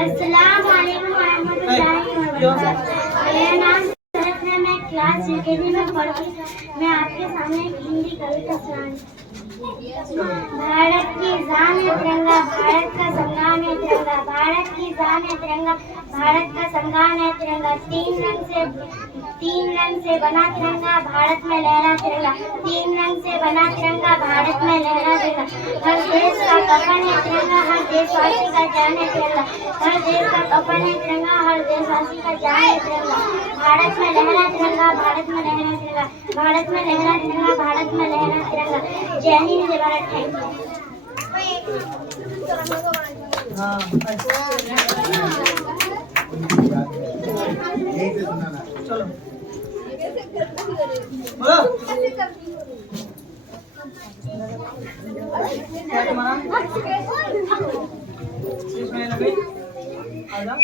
अस्सलाम वालेकुम रहमतुल्लाहि व बरकातहू। मेरा नाम सरत है। मैं क्लास यूकेजी में पढ़ती हूँ। मैं आपके सामने एक हिंदी कविता सुनाऊंगी। भारत की जान है तिरंगा भारत का संगान है तिरंगा भारत की जान है तिरंगा भारत का संगान है तिरंगा। तीन रंग से बना तिरंगा भारत में लहरा तिरंगा। तीन रंग से बना तिरंगा भारत में लहरा तिरंगा। हर देश का कफन है तिरंगा हर देशवासी का जान है तिरंगा। हर देश का कफन है तिरंगा हर देशवासी का जान है तिरंगा। भारत में लहरा तिरंगा भारत में लहरा तिरंगा भारत में लहरा तिरंगा भारत में लहरा तिरंगा। जय हिंद जय भारत। Thank you. यही से सुनाना। चलो बोलो क्या तुम्हारा इसमें लगे आजा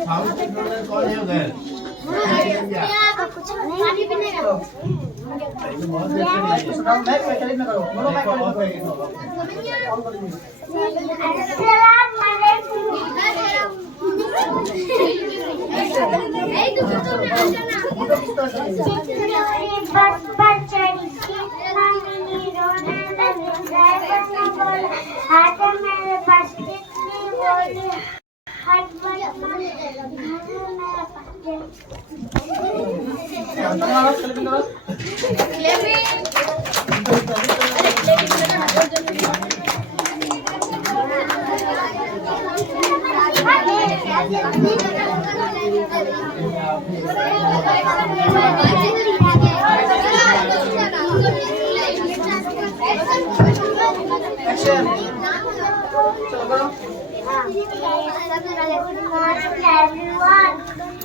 साउंड कंट्रोलर कौन है उधर? पानी पीने का बैक पे खरीद में करो बोलो बैक पे अस्सलाम वालेकुम। बस पर चढ़ी कितना मिली रोने लगी ड्राइवर ने बोला आजा मेरे पास कितनी बोली हर बस घर मेरे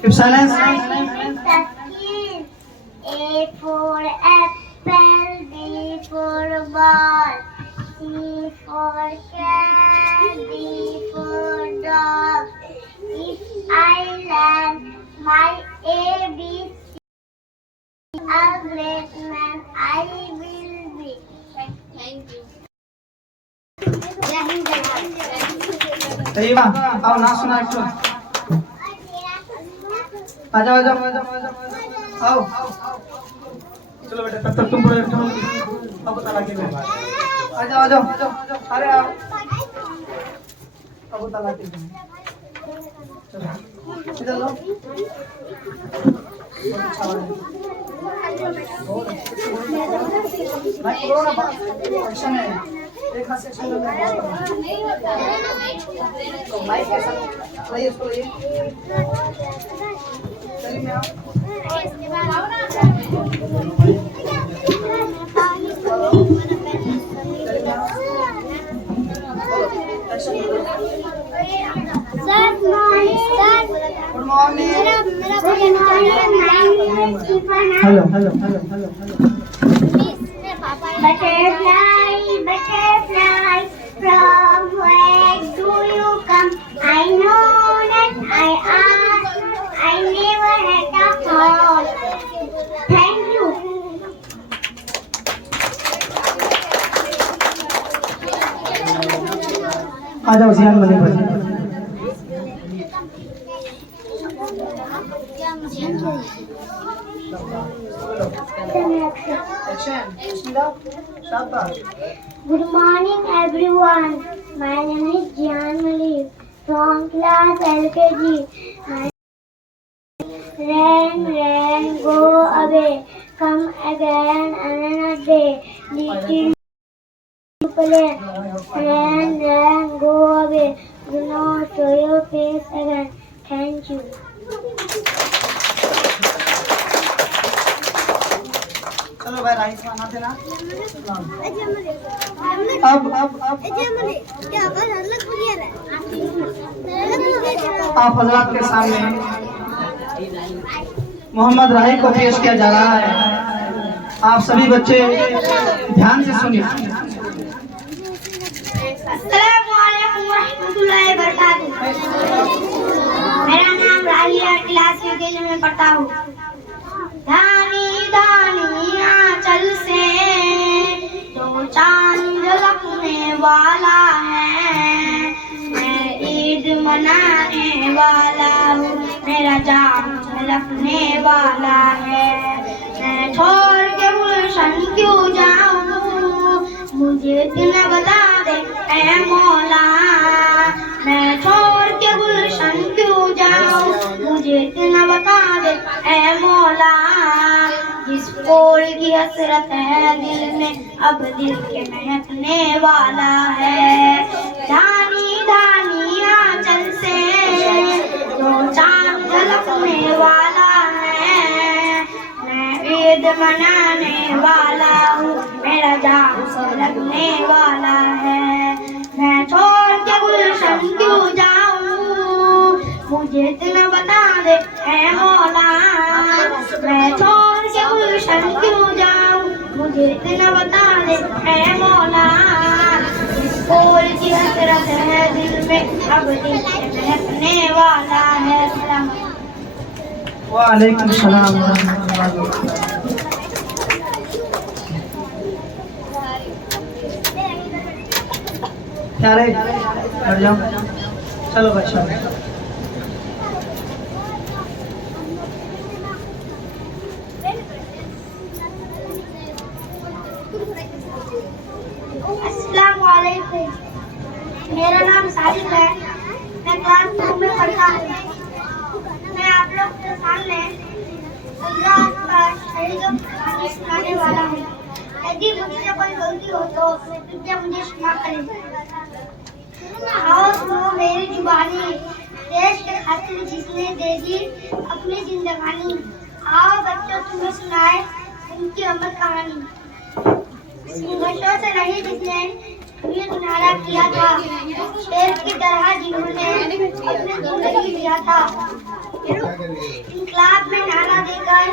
Keep silence. A for apple, B for ball, C for cat, D for dog. If I learn my ABC, a great man I will be. Thank you. सही बात आओ ना सुना एक आ जाओ आओ चलो बेटा तब तक तुम पूरा अब पता लगे आ जाओ अरे आओ अब पता लगे चलो इधर लो भाई कोरोना एक्शन है एक हाथ से एक्शन लो माइक के साथ चलिए इसको ले चलिए आओ good morning hello Butterfly, butterfly, from where do you come? I know that I asked, I never had a home. Thank you. आ जाओ जियान मलिक भाई Good morning everyone. My name is Jian Malik from class LKG. Rain, go away. Come again another day. Little play. Rain, go away. Do not show your face again. Thank you. चलो भाई rice खाना थे ना अब आप हजरात के सामने मोहम्मद राही को पेश किया जा रहा है। आप सभी बच्चे ध्यान से सुनिए। अस्सलामुअलैकुम वरहमतुल्लाहि वबरकातुहू। मेरा नाम राही है, क्लास यूकेजी में पढ़ता हूँ। धानी धानी आंचल से तो चांद झलकने वाला है। मैं ईद मनाने वाला हूँ, मेरा चांद झलकने वाला है। मैं छोड़ के गुलशन क्यों जाऊँ, मुझे इतना बता दे ऐ मौला। मैं छोड़ के गुलशन क्यों जाऊँ, मुझे इतना बता दे ऐ मौला। जिस फूल की हसरत है दिल में, अब दिल के महकने वाला है। धानी धानी आंचल से तो चांद झलकने वाला है। मैं ईद मनाने वाला हूँ, मेरा जाम लगने वाला है। मैं छोड़ के गुलशन क्यों जाऊँ, मुझे इतना बता दे ऐ मौला। मैं छोड़ के गुलशन क्यों जाऊँ, मुझे इतना बता दे ऐ मौला। इस फूल की हसरत है दिल में, अब दिल से महकने वाला है। सलाम। वालेकुम सलाम। क्या रे बैठ जाओ, चलो बच्चा। वालेकुम। मेरा नाम साजिद है। मैं क्लास 2 में पढ़ता हूँ। मैं आप लोग के सामने 15 का शहरी का कहानी सुनाने वाला हूँ। यदि मुझसे कोई गलती हो तो कृपया मुझे क्षमा करें। आओ सुनो मेरी जुबानी, देश के खातिर जिसने दे दी अपनी जिंदगानी। आओ बच्चों तुम्हें सुनाए उनकी अमर कहानी। संघर्षों से नहीं जिसने वीर नारा किया था, शेर की तरह जिन्होंने अपनी जिंदगी दिया था। इनकलाब में नारा देकर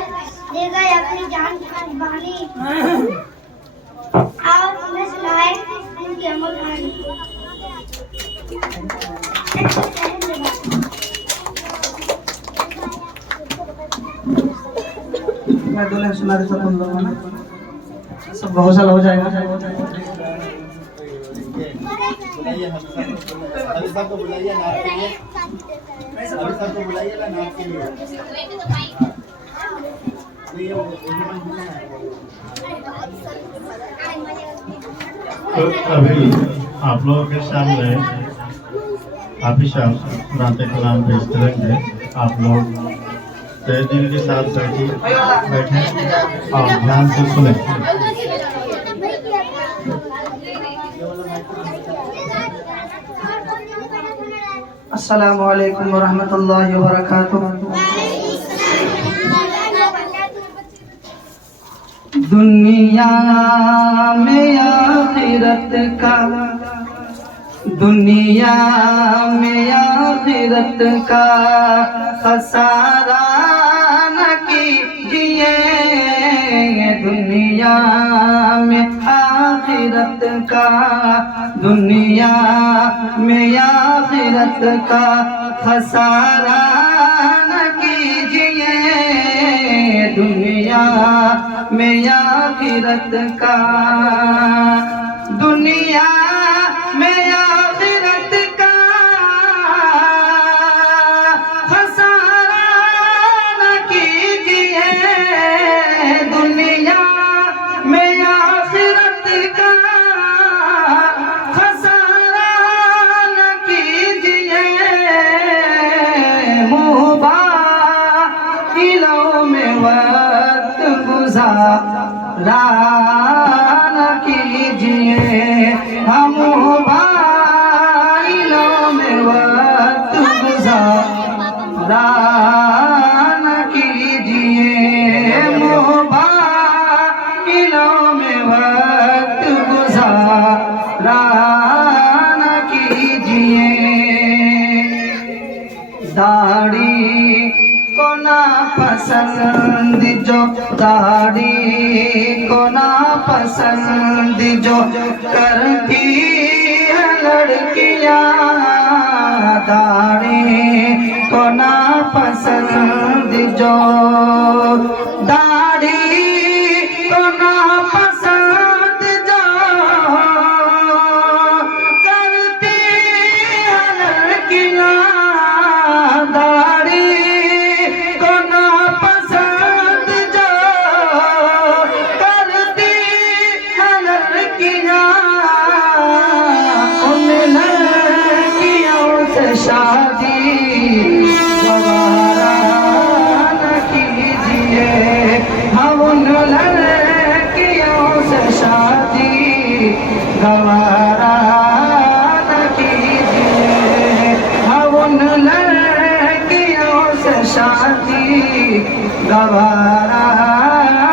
दे गए अपनी जान की कुर्बानी। आओ तुम्हें सुनाए उनकी अमर कहानी। मैं दूल्हे सुना देता हूँ तुम लोगों ने, सब बहुत साल हो जाएगा। अभी सबको बुलाइए नाच के लिए, अभी सबको बुलाइए ना नाच के लिए। तो अभी आप लोगों के सामने हाफिज साहब नाते कलाम पेश करेंगे। आप लोग तहे दिल के साथ बैठे और ध्यान से सुने। अस्सलामु अलैकुम वरहमतुल्लाहि वबरकातुह। दुनिया में आखिरत का, दुनिया में आखिरत का खसारा न कीजिए। दुनिया में आखिरत का, दुनिया में आखिरत का खसारा न कीजिए। दुनिया में आखिरत का, दुनिया में आखिरत का खसारा न कीजिए। दुनिया में आखिरत का खसारा न कीजिए। मोबाइलों में वक्त गुजारा न कीजिए। हम मोबाइलों में वक्त गुजारा न कीजिए। मोबाइलों में वक्त गुजारा न कीजिए। दाढ़ी को ना पसंद जो, दाढ़ी को ना पसंद जो करती है लड़कियां। दाढ़ी को ना पसंद जो, दाढ़ी को ना पसंद जो करती है लड़कियां। दाढ़ी को ना पसंद जो करती है लड़कियां। उन लड़कियों से शादी गवारा न कीजिए। हम उन लड़कियों से शादी गवारा न कीजिए। हम उन लड़कियों से शादी गवारा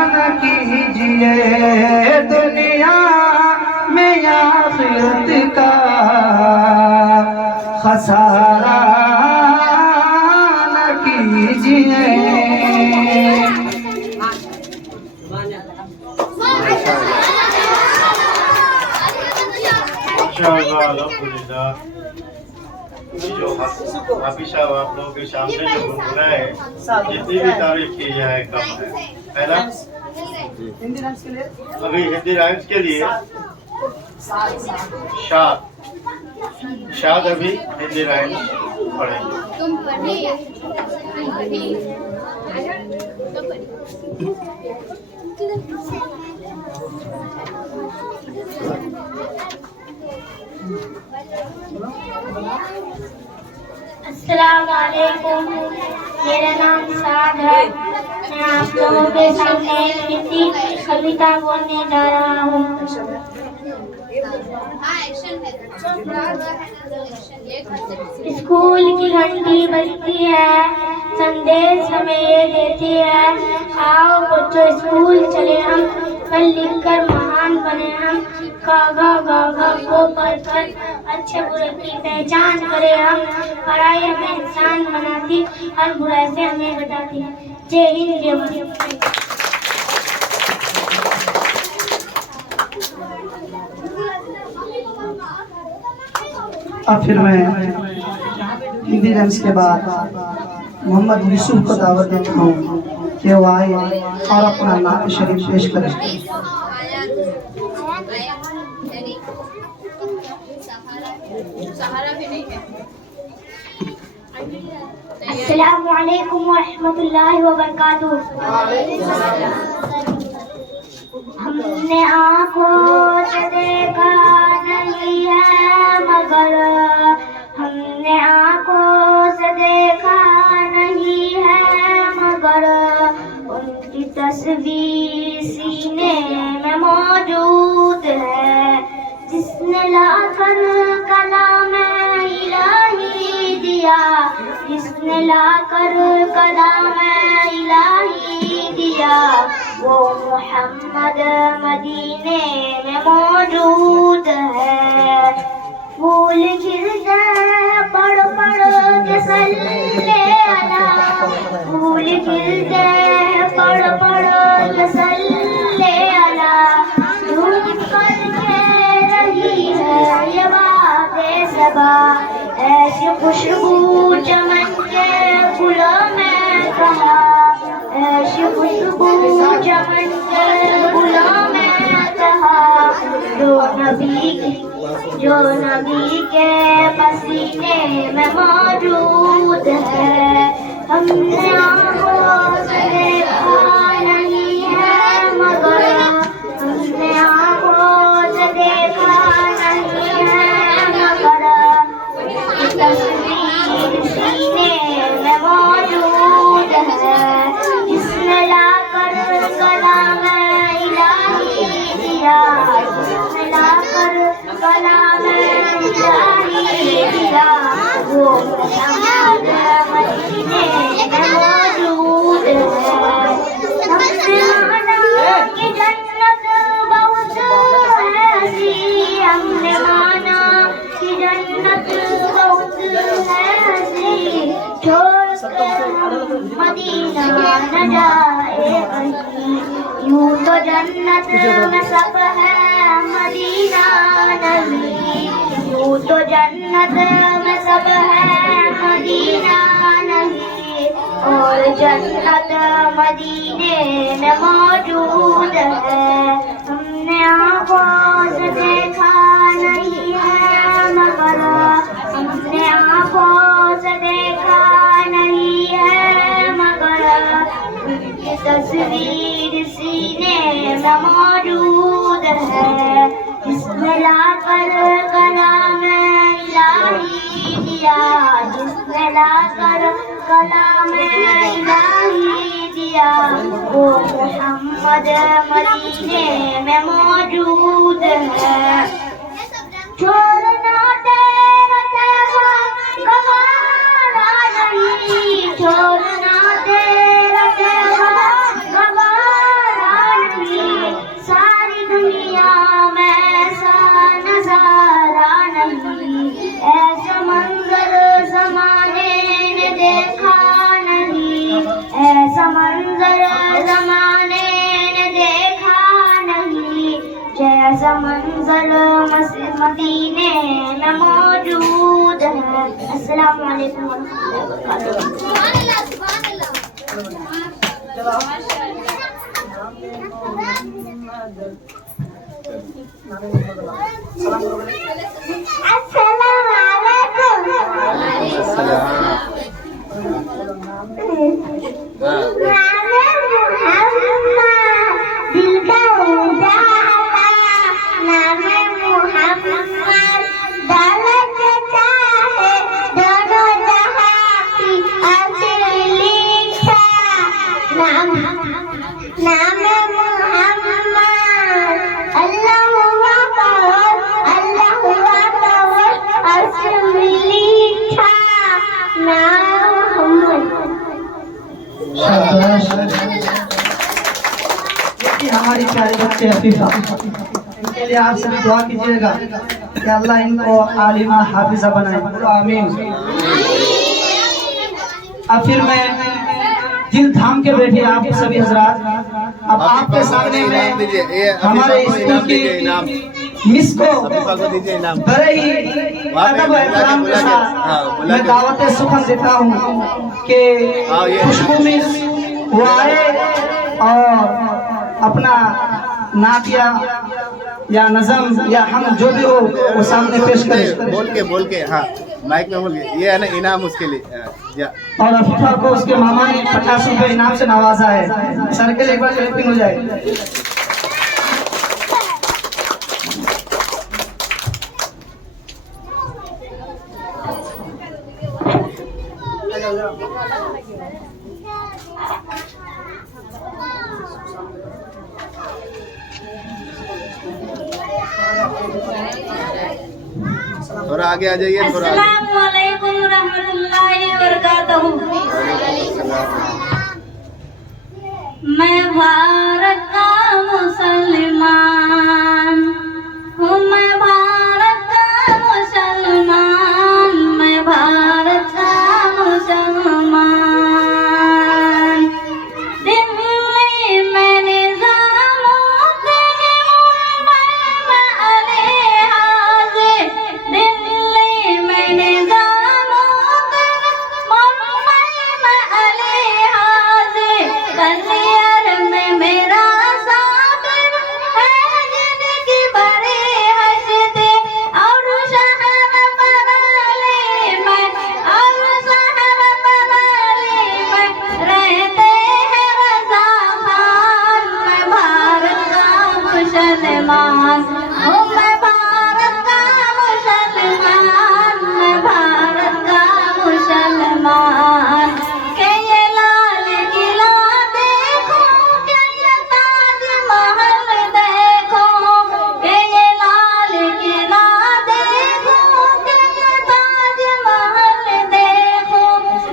न कीजिए। दुनिया में आखिरत का खसारा न कीजिए। माशाअल्लाह, अल्हम्दुलिल्लाह। जो हाफिज साहब आप लोगों के सामने जो गुनगुनाए, जितनी भी तारीफ की जाए कम है ना। अभी हिंदी राइम्स के लिए शाद अभी हिंदी राइम्स पढ़ेंगे। तुम पढ़िए। अस्सलाम वालेकुम। मेरा नाम साद है। मैं आप लोगों के सामने एक हिंदी कविता बोलने जा रहा हूँ। स्कूल की घंटी बजती है, संदेश हमें ये देती है, आओ बच्चों स्कूल चले हम, कल लिखकर महान बने हम। गा को पढ़कर अच्छे बुरे की पहचान करें हम। पढ़ाई हमें इंसान बनाती, हर बुराई से हमें बचाती। जय हिंद जय भारत। अब फिर मैं हिंदी रम्स के बाद मोहम्मद यूसुफ को दावत देता हूँ कि वो आए और अपना नाम शरीफ पेश करें। अस्सलामु अलैकुम व रहमतुल्लाहि व बरकातुहू। हमने आँखों से देखा नहीं है मगर, हमने आँखों से देखा नहीं है मगर, उनकी तस्वीर सीने में मौजूद है। जिसने लाकर कलाम इलाही दिया, जिसने लाकर कलाम इलाही दिया, वो मोहम्मद मदीने में मौजूद है। फूल खिलता है पढ़ पढ़ के सल्ले अला, फूल खिलते हैं पढ़ पढ़ के सल्ले अला। धूप करके रही है ये बातें सबा, ऐसी खुशबू चमन के गुलों में कहा, ऐसी खुशबू चमन के गुलों में कहा। जो नबी के पसीने में मौजूद है। हमने आँखों से देखा नहीं है मगर, हमने आँखों से देखा नहीं है मगर, उसकी तस्वीर सीने में मौजूद है। जिसने लाकर कलाम इलाही दिया, जिसने लाकर कलाम इलाही दिया, वो मोहम्मद मदीने में मौजूद है। हमने माना कि जन्नत बहुत है हसी, हमने माना कि जन्नत बहुत है हसी। छोड़ कर हम मदीना न जाए कहीं, यूं तो जन्नत में सब है मदीना नहीं, यूं तो जन्नत में सब है मदीना नहीं। और जन्नत मदीने में मौजूद है। हमने आँखों से देखा नहीं है मगर, हमने आँखों से देखा नहीं है मगर, उनकी तस्वीर सीने में मौजूद है। जिसने लाकर कलाम इलाही दिया, जिसने लाकर कलाम इलाही दिया, वो मोहम्मद मदीने में मौजूद है। छोड़ना तेरा त्योहार गवारा नहीं, छोड़ना तेरा त्योहार गवारा नहीं। सारी दुनिया में ऐसा नजारा नहीं, ऐसा मंजर जमाने ने देखा नहीं, ऐसा मंजर जमाने ने देखा नहीं। जैसा मंजर मदीने में मौजूद है। अस्सलाम वालेकुम वरहमतुल्लाहि नाम मोहम्मद अल्लाह हुआ कवर अल्लाह हुआ कवर असली था नाम मोहम्मद। ये हमारी प्यारे बच्चे हफीजा, इनके लिए आप सभी दुआ कीजिएगा कि अल्लाह इनको आलिमा हाफिजा बनाए। आमीन। अब फिर मैं दिल थाम के बैठे आप सभी हजरात, अब आपके सामने में हमारे स्कूल की मिस को बड़े ही अदब एहतराम के साथ मैं दावत सुखन देता हूँ कि खुशबू मिस वो आए और अपना नातिया या नज़म या हम जो भी हो वो सामने पेश करें। बोल के हाँ माइक में बोल के, ये है ना इनाम उसके लिए और अफीफा को उसके मामा ने 50 रुपए इनाम से नवाजा है। सर के लिए एक बार क्लैपिंग हो जाए। थोड़ा आगे आ जाइए, थोड़ा आगे। अस्सलामुअलैकुम रहमतुल्लाहि व बरकातहू। मैं भारत का मुसलमान हूँ, मैं भारत का मुसलमान, मैं भारत का मुसलमान। दिल्ली में निज़ामों के मैं अले दिल्ली में निज़ामों के मैं अले कलियर में मेरा साबिर है जिनकी बड़े हंसते और शहर बराले में और शहर बराले में रहते हैं रज़ा खान। मैं भारत का मुसलमान हूँ, मैं भारत का मुसलमान, मैं भारत का मुसलमान। के ये लाल किला देखो, के ये ताजमहल देखो, के ये लाल किला देखो, के ये ताजमहल देखो।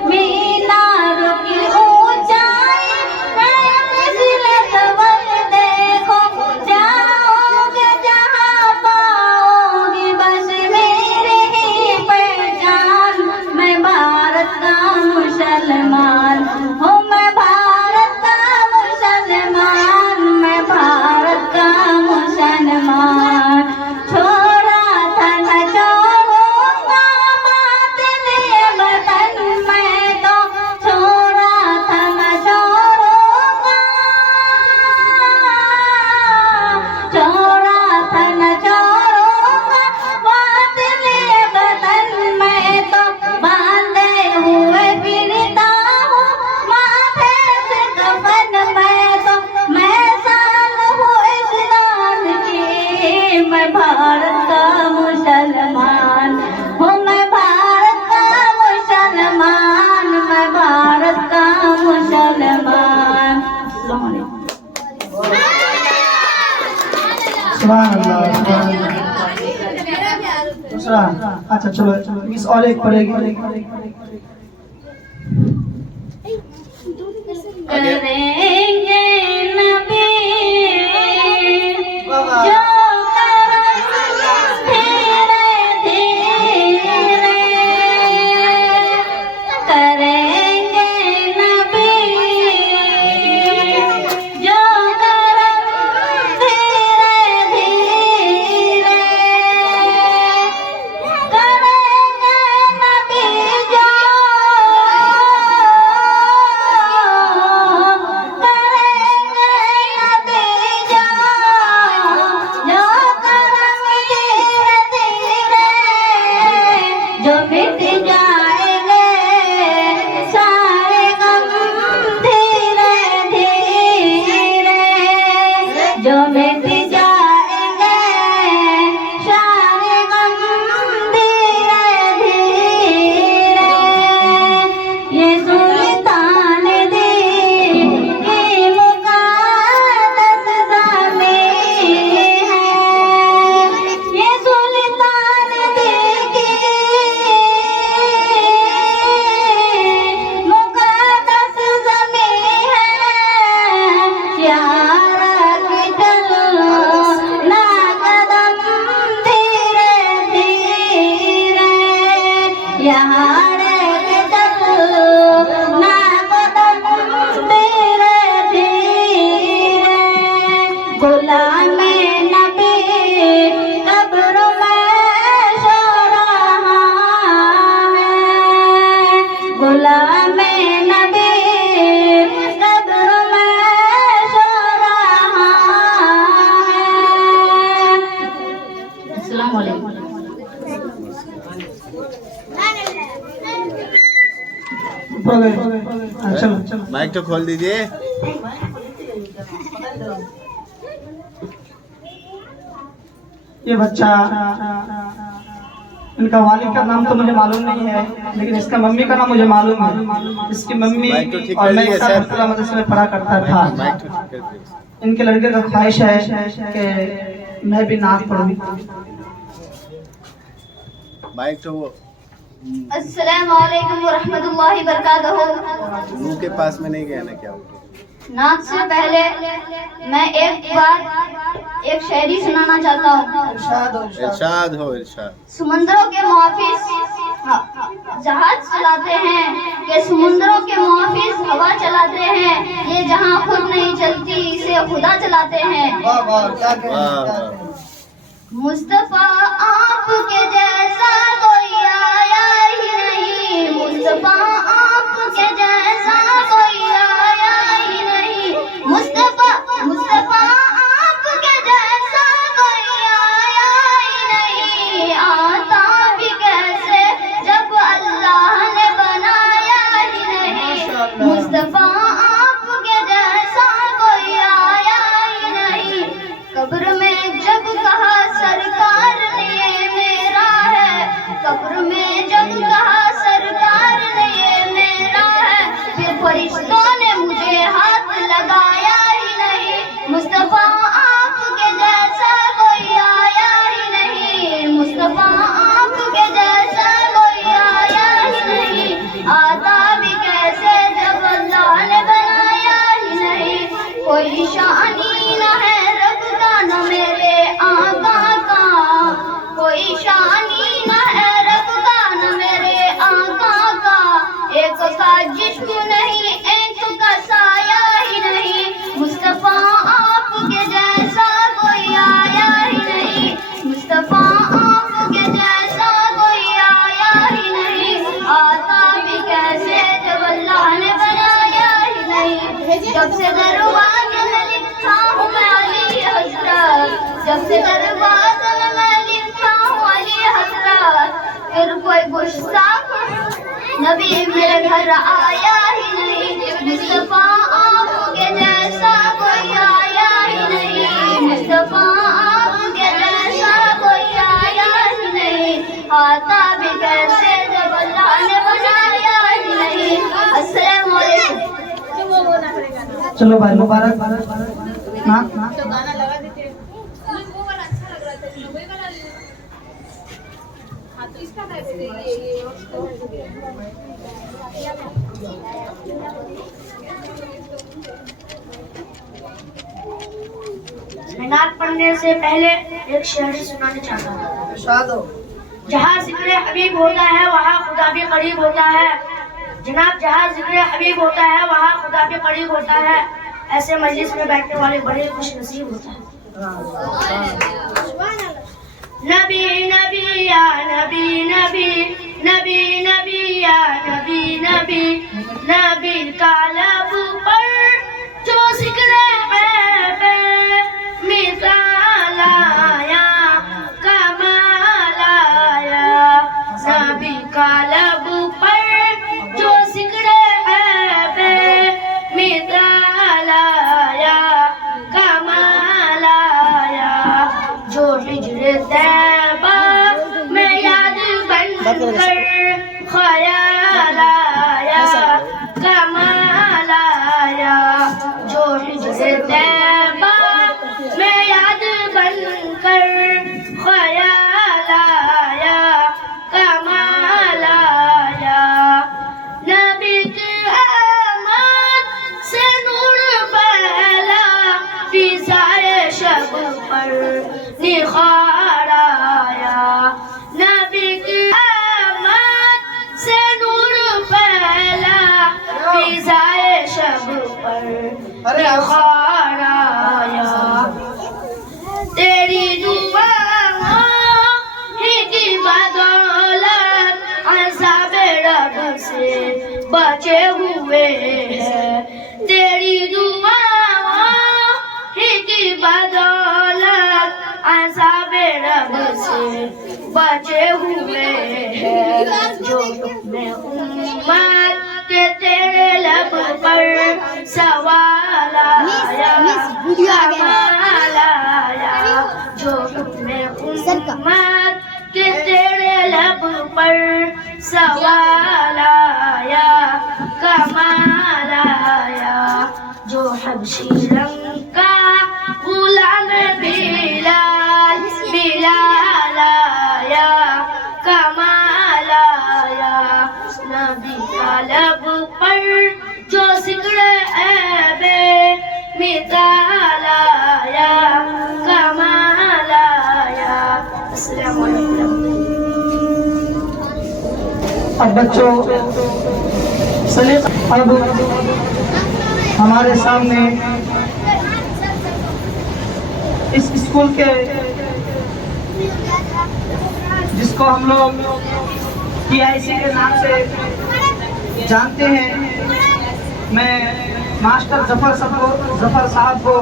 मीनार की ऊंचाई है मिस्र तवल देखो। जाओगे जहाँ पाओगे बस मेरी ही पहचान। मैं भारत का मुसलमान हूँ, मैं भारत का मुसलमान, मैं भारत का मुसलमान। छोड़ा था न छोड़ूंगा बातिल ये वतन, मैं तो छोड़ा था न छोड़ूंगा, छोड़ा था न छोड़ूंगा बातिल ये वतन। मैं तो बांधे हुए फिरता हूँ माथे से कफन, मैं तो मैं शान हूँ इस्लाम की। मैं भारत का मुसलमान हूँ, मैं भारत का मुसलमान, मैं भारत का मुसलमान। अस्सलाम वालेकुम। सुभान अल्लाह, सुभान अल्लाह। दूसरा अच्छा चलो मिस और एक पढ़ेगी। करेंगे नबी जो करम धीरे धीरे, करेंगे नबी जो करम धीरे धीरे, करेंगे नबी जो माइक तो खोल दीजिए। ये बच्चा, इनका वालिद का नाम तो मुझे मालूम नहीं है, लेकिन इसका मम्मी का नाम मुझे मालूम है। इसकी मम्मी माइक तो ठीक और कर मैं दिए, एक साथ सर। मुस्तफा मदरसे में पढ़ा करता था। माइक तो ठीक कर दीजिए। इनके लड़के का ख्वाहिश है कि मैं भी नात पढ़ूं। माइक तो वो अस्सलाम वालेकुम व रहमतुल्लाहि व बरकातहू। मुंह के पास में नहीं गया ना क्या? नात से पहले मैं एक बार एक शायरी सुनाना चाहता हूँ। इरशाद हो इरशाद। समुद्रों के मुहाफिज जहाज चलाते हैं, कि समुद्रों के मुहाफिज हवा चलाते हैं, ये जहाँ खुद नहीं चलती इसे खुदा चलाते हैं। वाह मुस्तफा आपके जैसा कोई आया ही नहीं, मुस्तफा आपके जैसा कोई आया ही नहीं, मुस्तफा मुस्तफा आपके जैसा कोई आया ही नहीं, आता भी कैसे जब अल्लाह ने बनाया ही नहीं, मुस्तफा आपके जैसा कोई आया ही नहीं। कब्र में जब कहा सरकार ने ये मेरा है, कब्र में जब कहा सरकार ने ये मेरा है, फिर फरिश्तों ने मुझे हाथ लगाया ही नहीं, मुस्तफा आपके जैसा कोई आया ही नहीं, मुस्तफा आपके जैसा कोई आया ही नहीं, आता भी कैसे जब अल्लाह ने बनाया ही नहीं। कोई शानी न है रब का न मेरे आका का, कोई शानी न है रब का न मेरे आका का, एक का जिस्म नहीं एक का साया ही नहीं, मुस्तफा आपके जैसा कोई आया ही नहीं, मुस्तफा आपके जैसा कोई आया ही नहीं, आता भी कैसे जब अल्लाह ने बनाया ही नहीं। जब से दरवाजे में लिखा हूँ मैं अली हजरत, जब से दरवाजे में मैं लिखा हूँ अली हजरत, फिर कोई गुस्ताख नबी मेरे घर आया ही नहीं, मुस्तफा आपके जैसा कोई आया ही नहीं, मुस्तफा आपके जैसा कोई आया ही नहीं, आता भी कैसे जब अल्लाह ने बनाया ही नहीं। अस्सलाम वालेकुम। चलो भाई मुबारक। ना मैं नात पढ़ने से पहले एक शायरी सुनाना चाहता हूँ। जहाँ जिक्र हबीब होता है वहाँ खुदा भी करीब होता है, जनाब जहाँ जिक्र हबीब होता है वहाँ खुदा भी करीब होता है, ऐसे मजलिस में बैठने वाले बड़े खुश नसीब होता है। नबी नबी या नबी नबी नबी नबी या नबी नबी नबी का लब पर जो जिक्र है मिसाल आया कमाल आया, नबी का लब पर जो जिक्र है मिसाल आया कमाल आया, जो हिजर तैबा में याद बनकर ख्याल आया कमाल आया, जो हिजर तैबा में याद बनकर ख्याल आया कमाल आया, नबी की आमद से नूर फैला फिजाए शब पर निखार आया, नबी की आमद से नूर फैला फिजाए शब पर निखार आया, तेरी दुआओं की बदौलत अज़ाब रब से बचे हुए हैं, तेरी दुआओं की बदौलत अज़ाब रब से बचे हुए हैं, जो में उम्मत के तेरे लब लब पर सवाल आया कमाल आया जो तुमने उम्मत के तेरे लब पर सवाल आया कमाल आया जो हबशी रंग का गुलाम बिलाल बिलाल आया कमाल आया नबी का लब पर जो सिकड़े ऐबे मिसाल आया कमाल आया। अस्सलामु अलैकुम। अब बच्चों चलिए, अब हमारे सामने इस स्कूल के जिसको हम लोग PIC के नाम से जानते हैं, मैं मास्टर जफर साहब को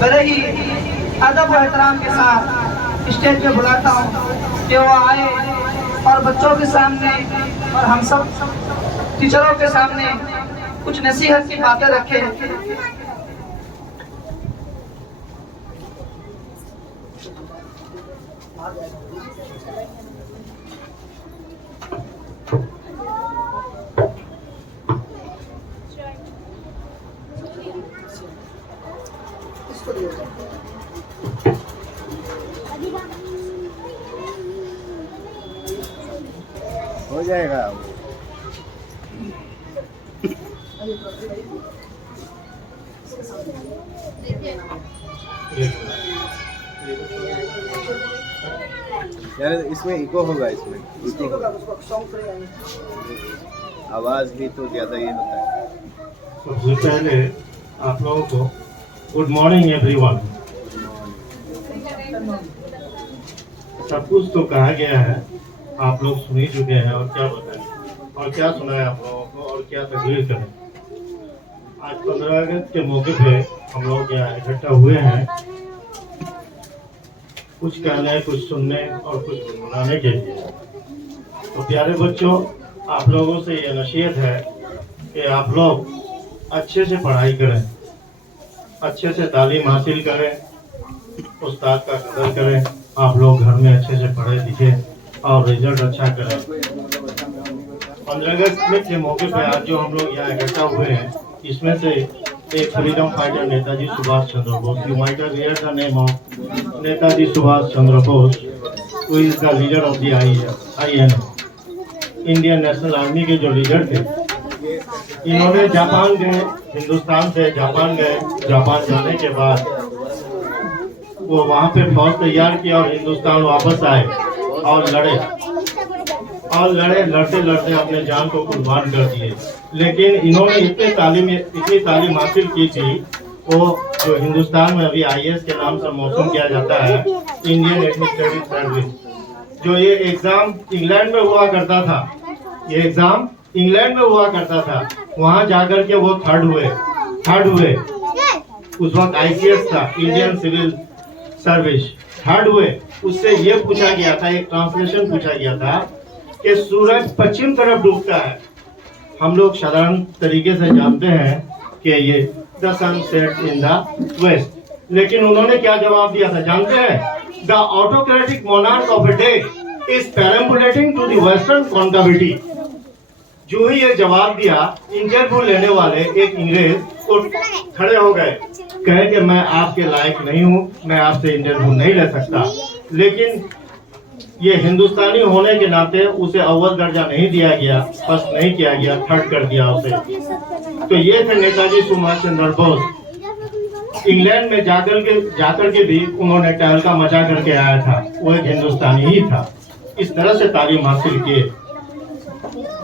बड़े ही अदब और एहतराम के साथ स्टेज पे बुलाता हूँ कि वो आए और बच्चों के सामने और हम सब टीचरों के सामने कुछ नसीहत की बातें रखें। हो जाएगा। यार इसमें इको होगा, इसमें इको होगा, आवाज भी तो ज्यादा ही होता है। सबसे पहले आप लोगों को गुड मॉर्निंग एवरीवन। सब कुछ तो कहा गया है, आप लोग सुन ही चुके हैं, और क्या बताएं और क्या सुनाएं आप लोगों को और क्या तकरीर करें। आज 15 अगस्त के मौके पे हम लोग यहाँ इकट्ठा हुए हैं, कुछ कहने, कुछ सुनने और कुछ मनाने के लिए। तो प्यारे बच्चों, आप लोगों से ये नसीहत है कि आप लोग अच्छे से पढ़ाई करें, अच्छे से तालीम हासिल करें, उस्ताद का कदर करें। आप लोग घर में अच्छे से पढ़े लिखे और रिजल्ट अच्छा करें। 15 अगस्त के मौके पे आज जो हम लोग यहाँ इकट्ठा हुए हैं, इसमें से एक freedom fighter Netaji Subhash Chandra Bose, you might have heard the name of Netaji Subhash Chandra Bose, who is the leader of the IN, Indian national army के जो लीडर थे। इन्होंने जापान गए, हिंदुस्तान से जापान गए। जापान जाने के बाद वो वहाँ पे फौज तैयार किया और हिंदुस्तान वापस आए और लड़ते लड़ते अपने जान को कुर्बान कर दिए। लेकिन इन्होंने इतनी तालीम हासिल की थी, वो जो हिंदुस्तान में अभी IAS के नाम से मौसम किया जाता है, इंडियन एडमिनिस्ट्रेटिव सर्विस, जो ये एग्जाम इंग्लैंड में हुआ करता था, वहाँ जाकर के वो थर्ड हुए। उस वक्त ICS था, इंडियन सिविल सर्विस, थर्ड हुए। उससे ये पूछा गया था, एक ट्रांसलेशन पूछा गया था कि सूरज पश्चिम तरफ डूबता है। हम लोग साधारण तरीके से जानते हैं कि ये the sun sets in the west, लेकिन उन्होंने क्या जवाब दिया था जानते हैं? The autocratic monarch of a day is perambulating to the western concavity. जो ही ये जवाब दिया, इंटरव्यू लेने वाले एक अंग्रेज तो खड़े हो गए, कहे कि मैं आपके लायक नहीं हूँ, मैं आपसे इंटरव्यू नहीं ले सकता। लेकिन ये हिंदुस्तानी होने के नाते उसे अव्वल दर्जा नहीं दिया गया, फर्स्ट नहीं किया गया, थर्ड कर दिया उसे। तो ये थे नेताजी सुभाष चंद्र बोस। इंग्लैंड में जाकर के भी उन्होंने टहलका मचा करके आया था, वो एक हिंदुस्तानी ही था। इस तरह से तालीम हासिल किए।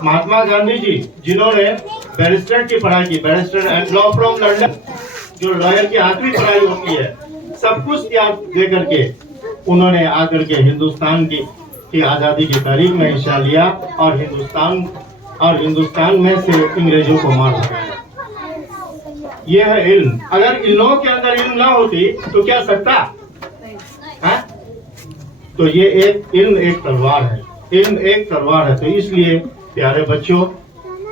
महात्मा गांधी जी, जिन्होंने बैरिस्टर की पढ़ाई की, barrister and law from London, जो लॉयर की 8वीं पढ़ाई होती है, सब कुछ त्याग दे करके उन्होंने आकर के हिंदुस्तान की आजादी की तारीख में हिस्सा लिया और हिंदुस्तान में से अंग्रेजों को मार भगाया। ये है इल्म। अगर इन लोगों के अंदर इल्म ना होती तो क्या सकता है? तो ये एक इल्म एक तलवार है, इल्म एक तलवार है। तो इसलिए प्यारे बच्चों,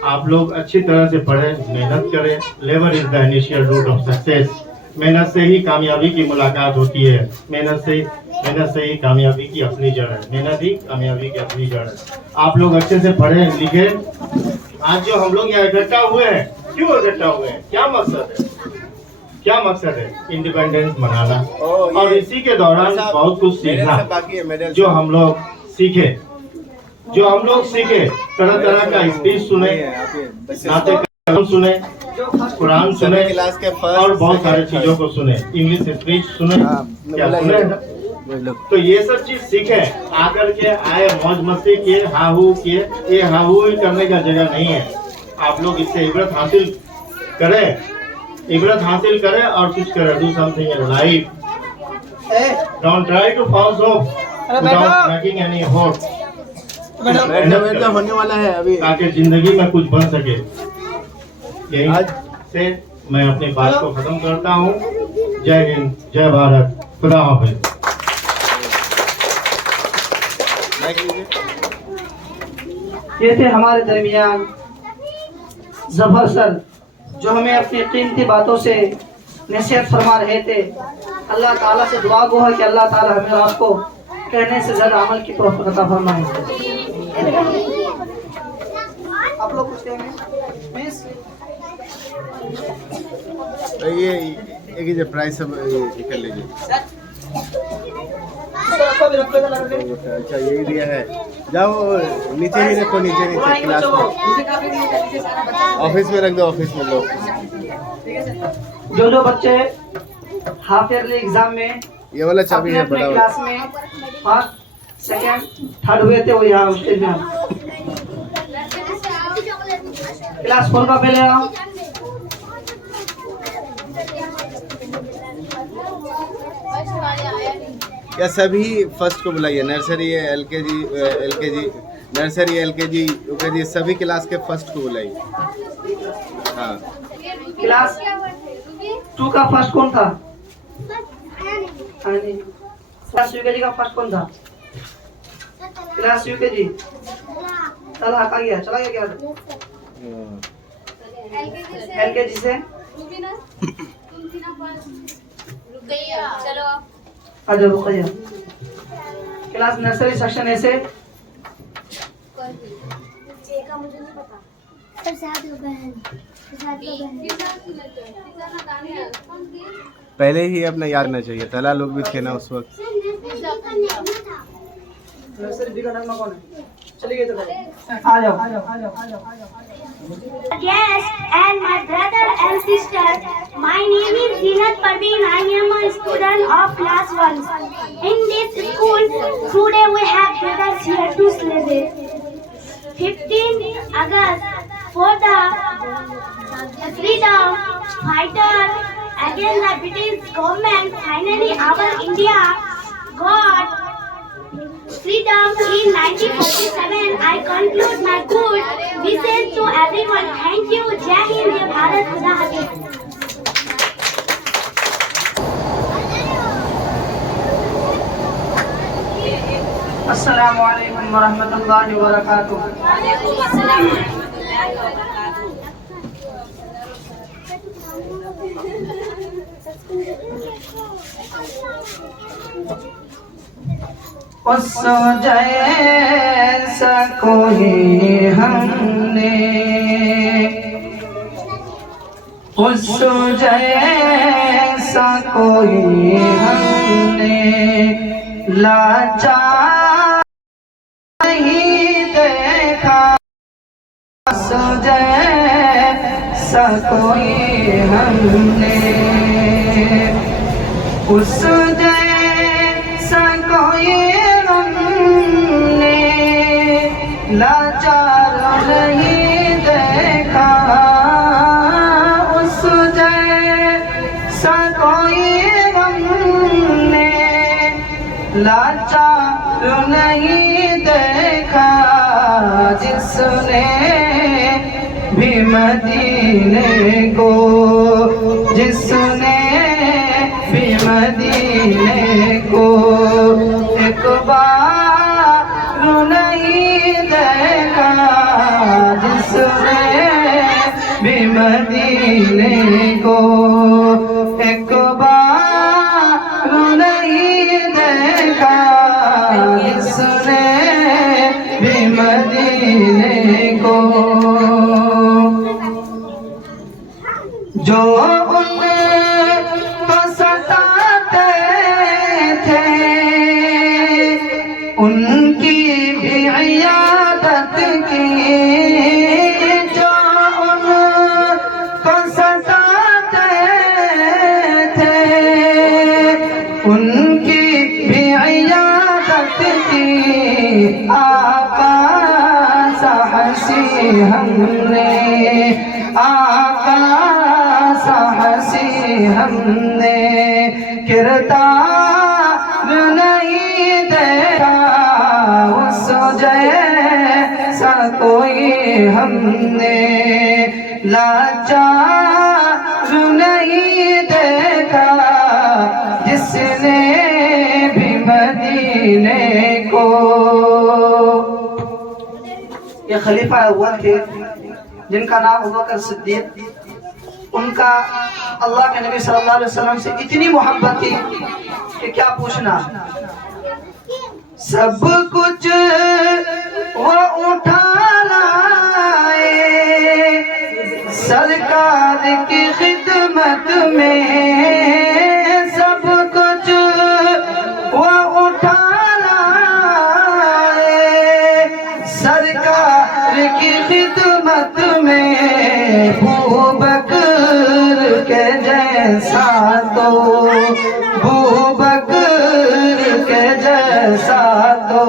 आप लोग अच्छी तरह से पढ़ें, मेहनत करें। Labour is the initial root of success. मेहनत से ही कामयाबी की मुलाकात होती है। मेहनत से ही कामयाबी की अपनी जड़ है। मेहनत ही कामयाबी की अपनी जड़ है। आप लोग अच्छे से पढ़ें लिखें। आज जो हम लोग यहाँ इकट्ठा हुए हैं, क्यों इकट्ठा हुए हैं, क्या मकसद है? क्या मकसद है? इंडिपेंडेंस मनाना। और इसी के दौरान बहुत कुछ सीखना। जो हम लोग सीखे तरह तरह का स्पीच सुने, नाते कलाम सुने, कुरान सुने और बहुत सारी चीजों को सुने। इंग्लिश स्पीच सुने, क्या सुने? तो ये सब चीज सीखे। आकर के आए, मौज मस्ती किए, हाहू किए। ये हाहू करने का जगह नहीं है। आप लोग इससे इबरत हासिल करें और कुछ करें। Do something in life. Don't try to false hope without making any hope. होने वाला है अभी, ताकि जिंदगी में कुछ बन सके। यही से मैं अपनी बात को खत्म करता हूँ। जय हिंद, जय भारत, खुदा हाफिज। ये थे हमारे दरमियान जफर सर, जो हमें अपनी कीमती बातों से नसीहत फरमा रहे थे। अल्लाह ताला से दुआ गो है कि अल्लाह ताला हमें आपको कहने से ज्यादा अमल की तौफीक अता फरमाए। आप लोग कुछ कहेंगे? ये जो प्राइस सब कर लीजिए। अच्छा यही दिया है। जाओ नीचे ही रखो, नीचे क्लास में, ऑफिस में रख दो, ऑफिस में लो। जो बच्चे हाफ ईयरली एग्जाम में ये वाला चाबी है, अपने क्लास में फर्स्ट, सेकंड, थर्ड हुए थे, वो यहाँ स्टेज में क्लास 4 का पहले आओ। या सभी फर्स्ट को बुलाइए। नर्सरी है, एलकेजी, नर्सरी, एलकेजी, यूकेजी, सभी क्लास के फर्स्ट को बुलाइए। हाँ, क्लास 2 का फर्स्ट कौन था? क्लास यूकेजी का फर्स्ट कौन था? क्लास यूकेजी चला गया क्या? एलकेजी से आ जाओ, रुक जाओ। क्लास नर्सरी सेक्शन ऐसे मुझे नहीं पता, सब साथ लोग हैं। पहले ही अपना याद ना चाहिए। तला लोग भी थे ना उस वक्त। नर्सरी डी का नाम कौन है? चलिए आ जाओ। Guests and my brother and sister, my name is Zinat Parveen. I am a student of class 1. In this school, today we have gathered here to celebrate 15 August for the freedom fighter against the British government. Finally, our India got freedom in 1947. I conclude my good wishes to everyone. Thank you. Jai Hind, Jai Bharat, Khuda Hafiz. अस्सलामु अलैकुम वरहमतुल्लाहि वबरकातुहू। उस जैसा कोई हमने, उस जैसा कोई हमने लाचार नहीं देखा। उस जैसा कोई हमने, उस जैसा कोई लाचार नहीं देखा। उस जैसा कोई हमने लाचार नहीं देखा। जिसने भी मदीने को, जिसने भी मदीने को एक बार नहीं देखा। जिसने उनकी भी इयादत की आका सा हंसी हमने, आका सा हंसी हमने किरदार नहीं देखा उस जैसा कोई हमने, लाचार नहीं देखा जिसने भी मदीने को। ये खलीफा अव्वल थे जिनका नाम अबू बकर सिद्दीक। उनका अल्लाह के नबी सल्लल्लाहु अलैहि वसल्लम से इतनी मोहब्बत थी कि क्या पूछना। सब कुछ वो उठा लाए सरकार की खिदमत में, सब कुछ वो उठा लाए सरकार की खिदमत में। अबू बकर के जैसा तो, अबू बकर के जैसा तो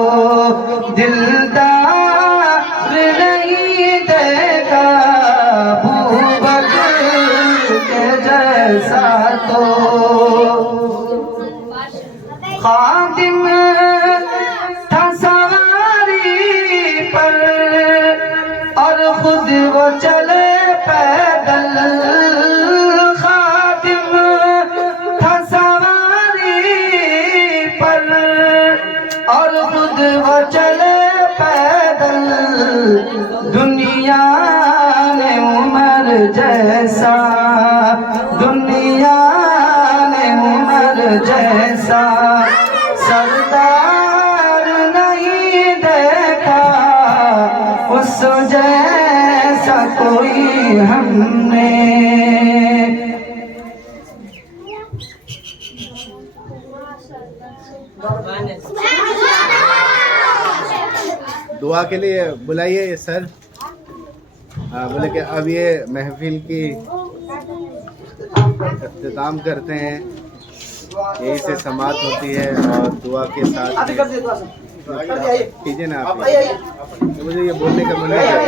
दिलदार नहीं देखा, अबू बकर के जैसा तो। खादिम था सवारी पर और खुद वो चले पैदल, खादिम था सवारी पर और खुद वो चले पैदल। दुनिया ने उमर जैसा, दुनिया ने उमर जैसा सरदार नहीं देखा उस जैसा कोई हमने। दुआ के लिए बुलाइए सर। बोले कि अब ये महफिल की इख्तिताम करते हैं, यही से समाप्त होती है और दुआ के साथ कीजिए ना आप। मुझे ये बोलने का मन नहीं कर रहा है,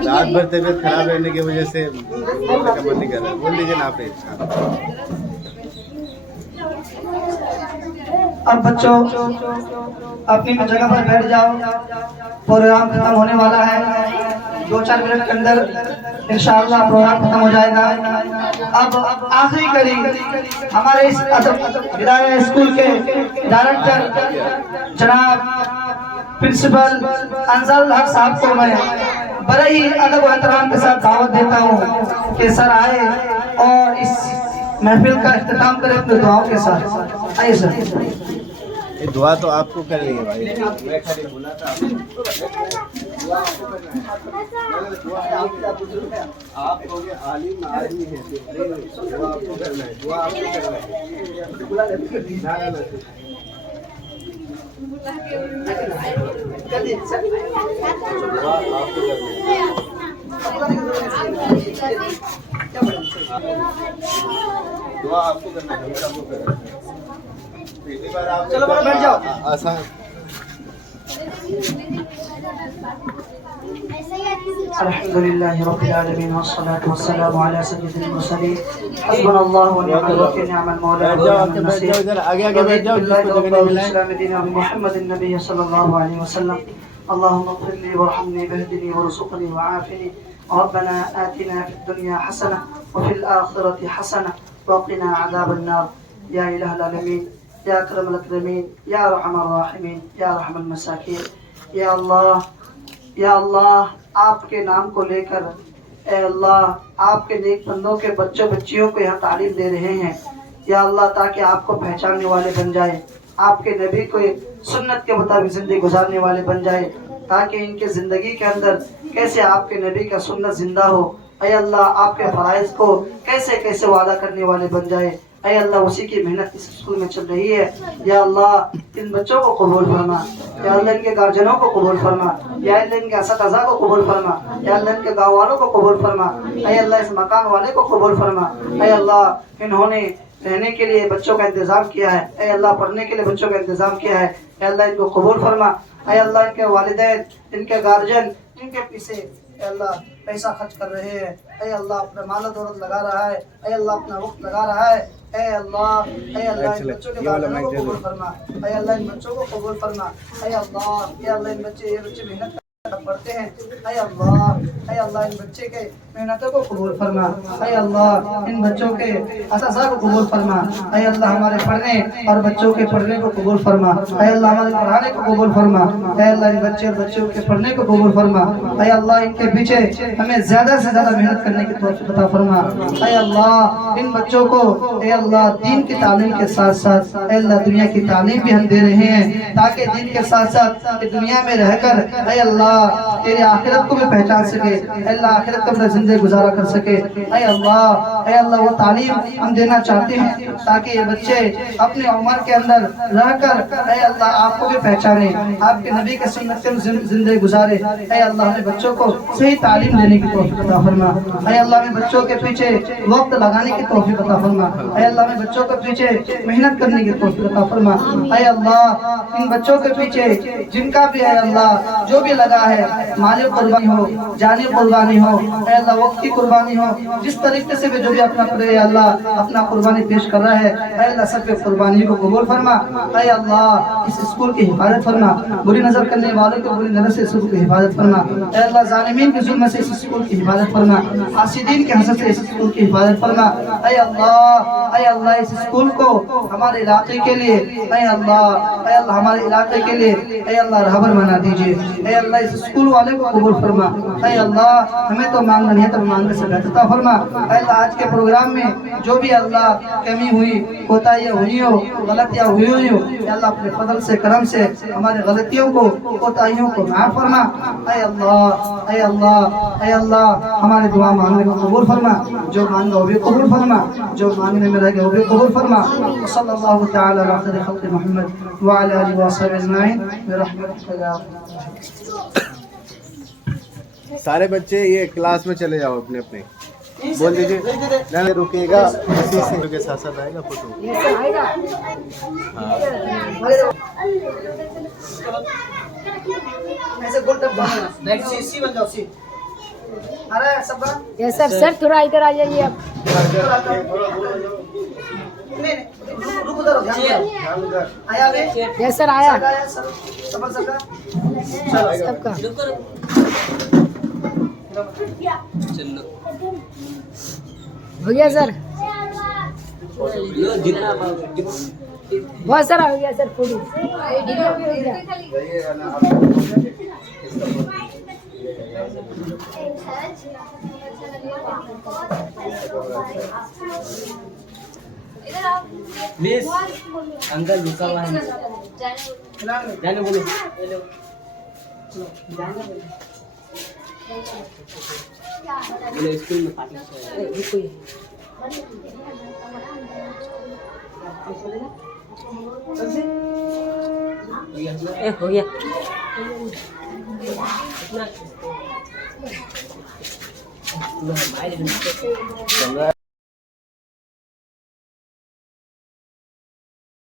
रात भर तबीयत खराब रहने की वजह से बोलने का मन नहीं कर रहा है। बोल दीजिए ना आप। अब बच्चों अपनी जगह पर बैठ जाओ, प्रोग्राम खत्म होने वाला है। 2-4 मिनट के अंदर इंशाअल्लाह प्रोग्राम खत्म हो जाएगा। अब आखिरी कड़ी हमारे इस विद्यालय स्कूल के डायरेक्टर जनाब प्रिंसिपल अंजल हक साहब को मैं बड़े ही अदब और एहतराम के साथ दावत देता हूँ कि सर आए और इस महफिल का इख्तिताम करें अपनी दुआओं के साथ। आइए सर। ये दुआ तो आपको करनी है भाई, मैं खाली बोला था आप लोग आलिम आदमी हैं, दुआ आपको करना है, दुआ आपको करना है। दुआ आपको करना है, आपको करना है। पहली बार आप चलो बैठ जाओ। आसान। अल्हम्दुलिल्लाहि रब्बिल आलमीन वस्सलातु वस्सलामु अला सय्यिदिल मुरसलीन हस्बुनल्लाहु व नि'मल वकील नि'मल मौला व नि'मल नसीर। आगे आगे बैठ जाओ जिसको जगह नहीं मिला है। मुहम्मदिन नबी सल्लल्लाहु अलैहि वसल्लम। अल्लाहुम्मा इग़फिर ली वरहमनी वहदिनी वरज़ुक़नी वआफ़िनी। रब्बना आतिना फ़िद दुनिया हसनह व फ़िल आखिरति हसनह व क़िना अज़ाबन नार। या इलाहल आलमीन, या अकरमल अकरमीन, या अरहमर राहिमीन, या रहमल मसाकीन। या अल्लाह आपके नाम को लेकर ए अल्लाह आपके नेक बंदों के बच्चों बच्चियों को यहाँ तालीम दे रहे हैं। या अल्लाह ताकि आपको पहचानने वाले बन जाए, आपके नबी को सुन्नत के मुताबिक जिंदगी गुजारने वाले बन जाए, ताकि इनके ज़िंदगी के अंदर कैसे आपके नबी का सुन्नत जिंदा हो। ऐ अल्लाह आपके फ़राइज़ को कैसे कैसे वादा करने वाले बन जाए। ऐ अल्लाह उसी की मेहनत इस स्कूल में चल रही है। या अल्लाह इन बच्चों को कबूल फरमा, या अल्लाह इनके गार्जियनों को कबूल फरमा, या अल्लाह इनके असतज़ा को कबूल फरमा, या अल्लाह इनके गाँव वालों को कबूल फरमा। ऐ अल्लाह इस मकान वाले को कबूल फरमा। ऐ अल्लाह इन्होंने रहने के लिए बच्चों का इंतजाम किया है, ऐ अल्लाह पढ़ने के लिए बच्चों का इंतजाम किया है, ऐ अल्लाह इनको कबूल फरमा। ऐ अल्लाह इनके वालिदैन, इनके गार्जियन, इनके पीछे ऐ अल्लाह पैसा खर्च कर रहे हैं, ऐ अल्लाह अपना माल दौलत लगा रहा है, ऐ अल्लाह अपना वक्त लगा रहा है, ऐ अल्लाह इन बच्चों के गार्जियनों को कबूल फरमा, ऐ अल्लाह इन बच्चों को कबूल फरमा। ऐ अल्लाह इन बच्चे मेहनत पढ़ते हैं, ऐ अल्लाह इन बच्चे के मेहनतों को कबूल फरमा। ऐ अल्लाह इन बच्चों के असासा को कबूल फरमा। ऐ अल्लाह हमारे पढ़ने और बच्चों के पढ़ने को कबूल फरमा। ऐ अल्लाह हमारे पढ़ाने को कबूल फरमा। ऐ अल्लाह इन बच्चे और बच्चों के पढ़ने को कबूल फरमा। ऐ अल्लाह इनके पीछे हमें ज्यादा से ज्यादा मेहनत करने की तौफीक अता फरमा। ऐ अल्लाह इन बच्चों को ऐ अल्लाह दीन की तालीम के साथ साथ ऐ अल्लाह दुनिया की तालीम भी हम दे रहे हैं, ताकि दीन के साथ साथ दुनिया में रहकर ऐ अल्लाह तेरे आखिरत को भी पहचान सके, अल्लाह आखिरत का अपना जिंदगी गुजारा कर सके। ऐ अल्लाह वो तालीम हम देना चाहते हैं ताकि ये बच्चे अपनी उम्र के अंदर रहकर ऐ अल्लाह आपको भी पहचाने, आपके नबी के सुन्नत में जिंदगी गुजारे। ऐ अल्लाह हमें बच्चों को सही तालीम देने की तौफीक अता फरमा। ऐ अल्लाह हमें बच्चों के पीछे वक्त लगाने की तौफीक अता फरमा। ऐ अल्लाह हमें बच्चों के पीछे मेहनत करने की तौफीक अता फरमा। ऐ अल्लाह इन बच्चों के पीछे जिनका भी है अल्लाह जो भी लगा है, माली कुर्बानी हो, जानी कुर्बानी हो, ऐ अल्लाह वक्त की कुर्बानी हो, जिस तरीके से भी जो भी अपना अल्लाह अपना कुर्बानी पेश कर रहा है, ऐ अल्लाह सब के कुर्बानी को कबूल फरमा। ऐ अल्लाह इस स्कूल की हिफाजत फरमा, बुरी नजर करने वालों को बुरी नजर से स्कूल की हिफाजत फरमा। ऐ अल्लाह जालिमीन के जुल्म से इस स्कूल की हिफाजत फरमा, हासिदीन के हसद से इस स्कूल की हिफाजत फरमा। ऐ अल्लाह इस स्कूल को हमारे इलाके के लिए ऐ अल्लाह हमारे इलाके के लिए ऐ अल्लाह रहबर बना दीजिए। ऐ अल्लाह इस स्कूल वाले को कबूल फरमा। ऐ अल्लाह हमें तो मांगना नहीं है, तो मांगने से बेहतर फरमा। ऐ अल्लाह आज के प्रोग्राम में जो भी अल्लाह कमी हुई, कोताहियां हुई हो, गलतियां हुई हो, अल्लाह अपने फजल से करम से हमारे गलतियों को कोताहियों को माफ फरमा। ऐ अल्लाह हमारे दुआ मांगने को कबूल फरमा, जो मांगा वो भी कबूल फरमा, जो मांगने में रह गया वो भी कबूल फरमा। सल्लल्लाहु तआला अला खैर खल्क़ि मुहम्मद व अला आलिहि व अस्हाबिहि अजमईन बिरहमतिका या सारे बच्चे ये क्लास में चले जाओ अपने अपने, बोल दीजिए ना रुकेगा, इसी से के साथ साथ आएगा फोटो। ऐसे गोल डब्बा नेक्स्ट सी बन जाओ सी। अरे सब ये सर थोड़ा इधर आ जाइए आप। नहीं रुक उधर ध्यान दो। आया बे ये सर आया सब सबका सबका हो गया सर, बहुत सारा हो गया सर। फोटो हो गया। प्लीज अंकल रुका हुआ है, जाने बोलो। बोले स्कूल में हो गया।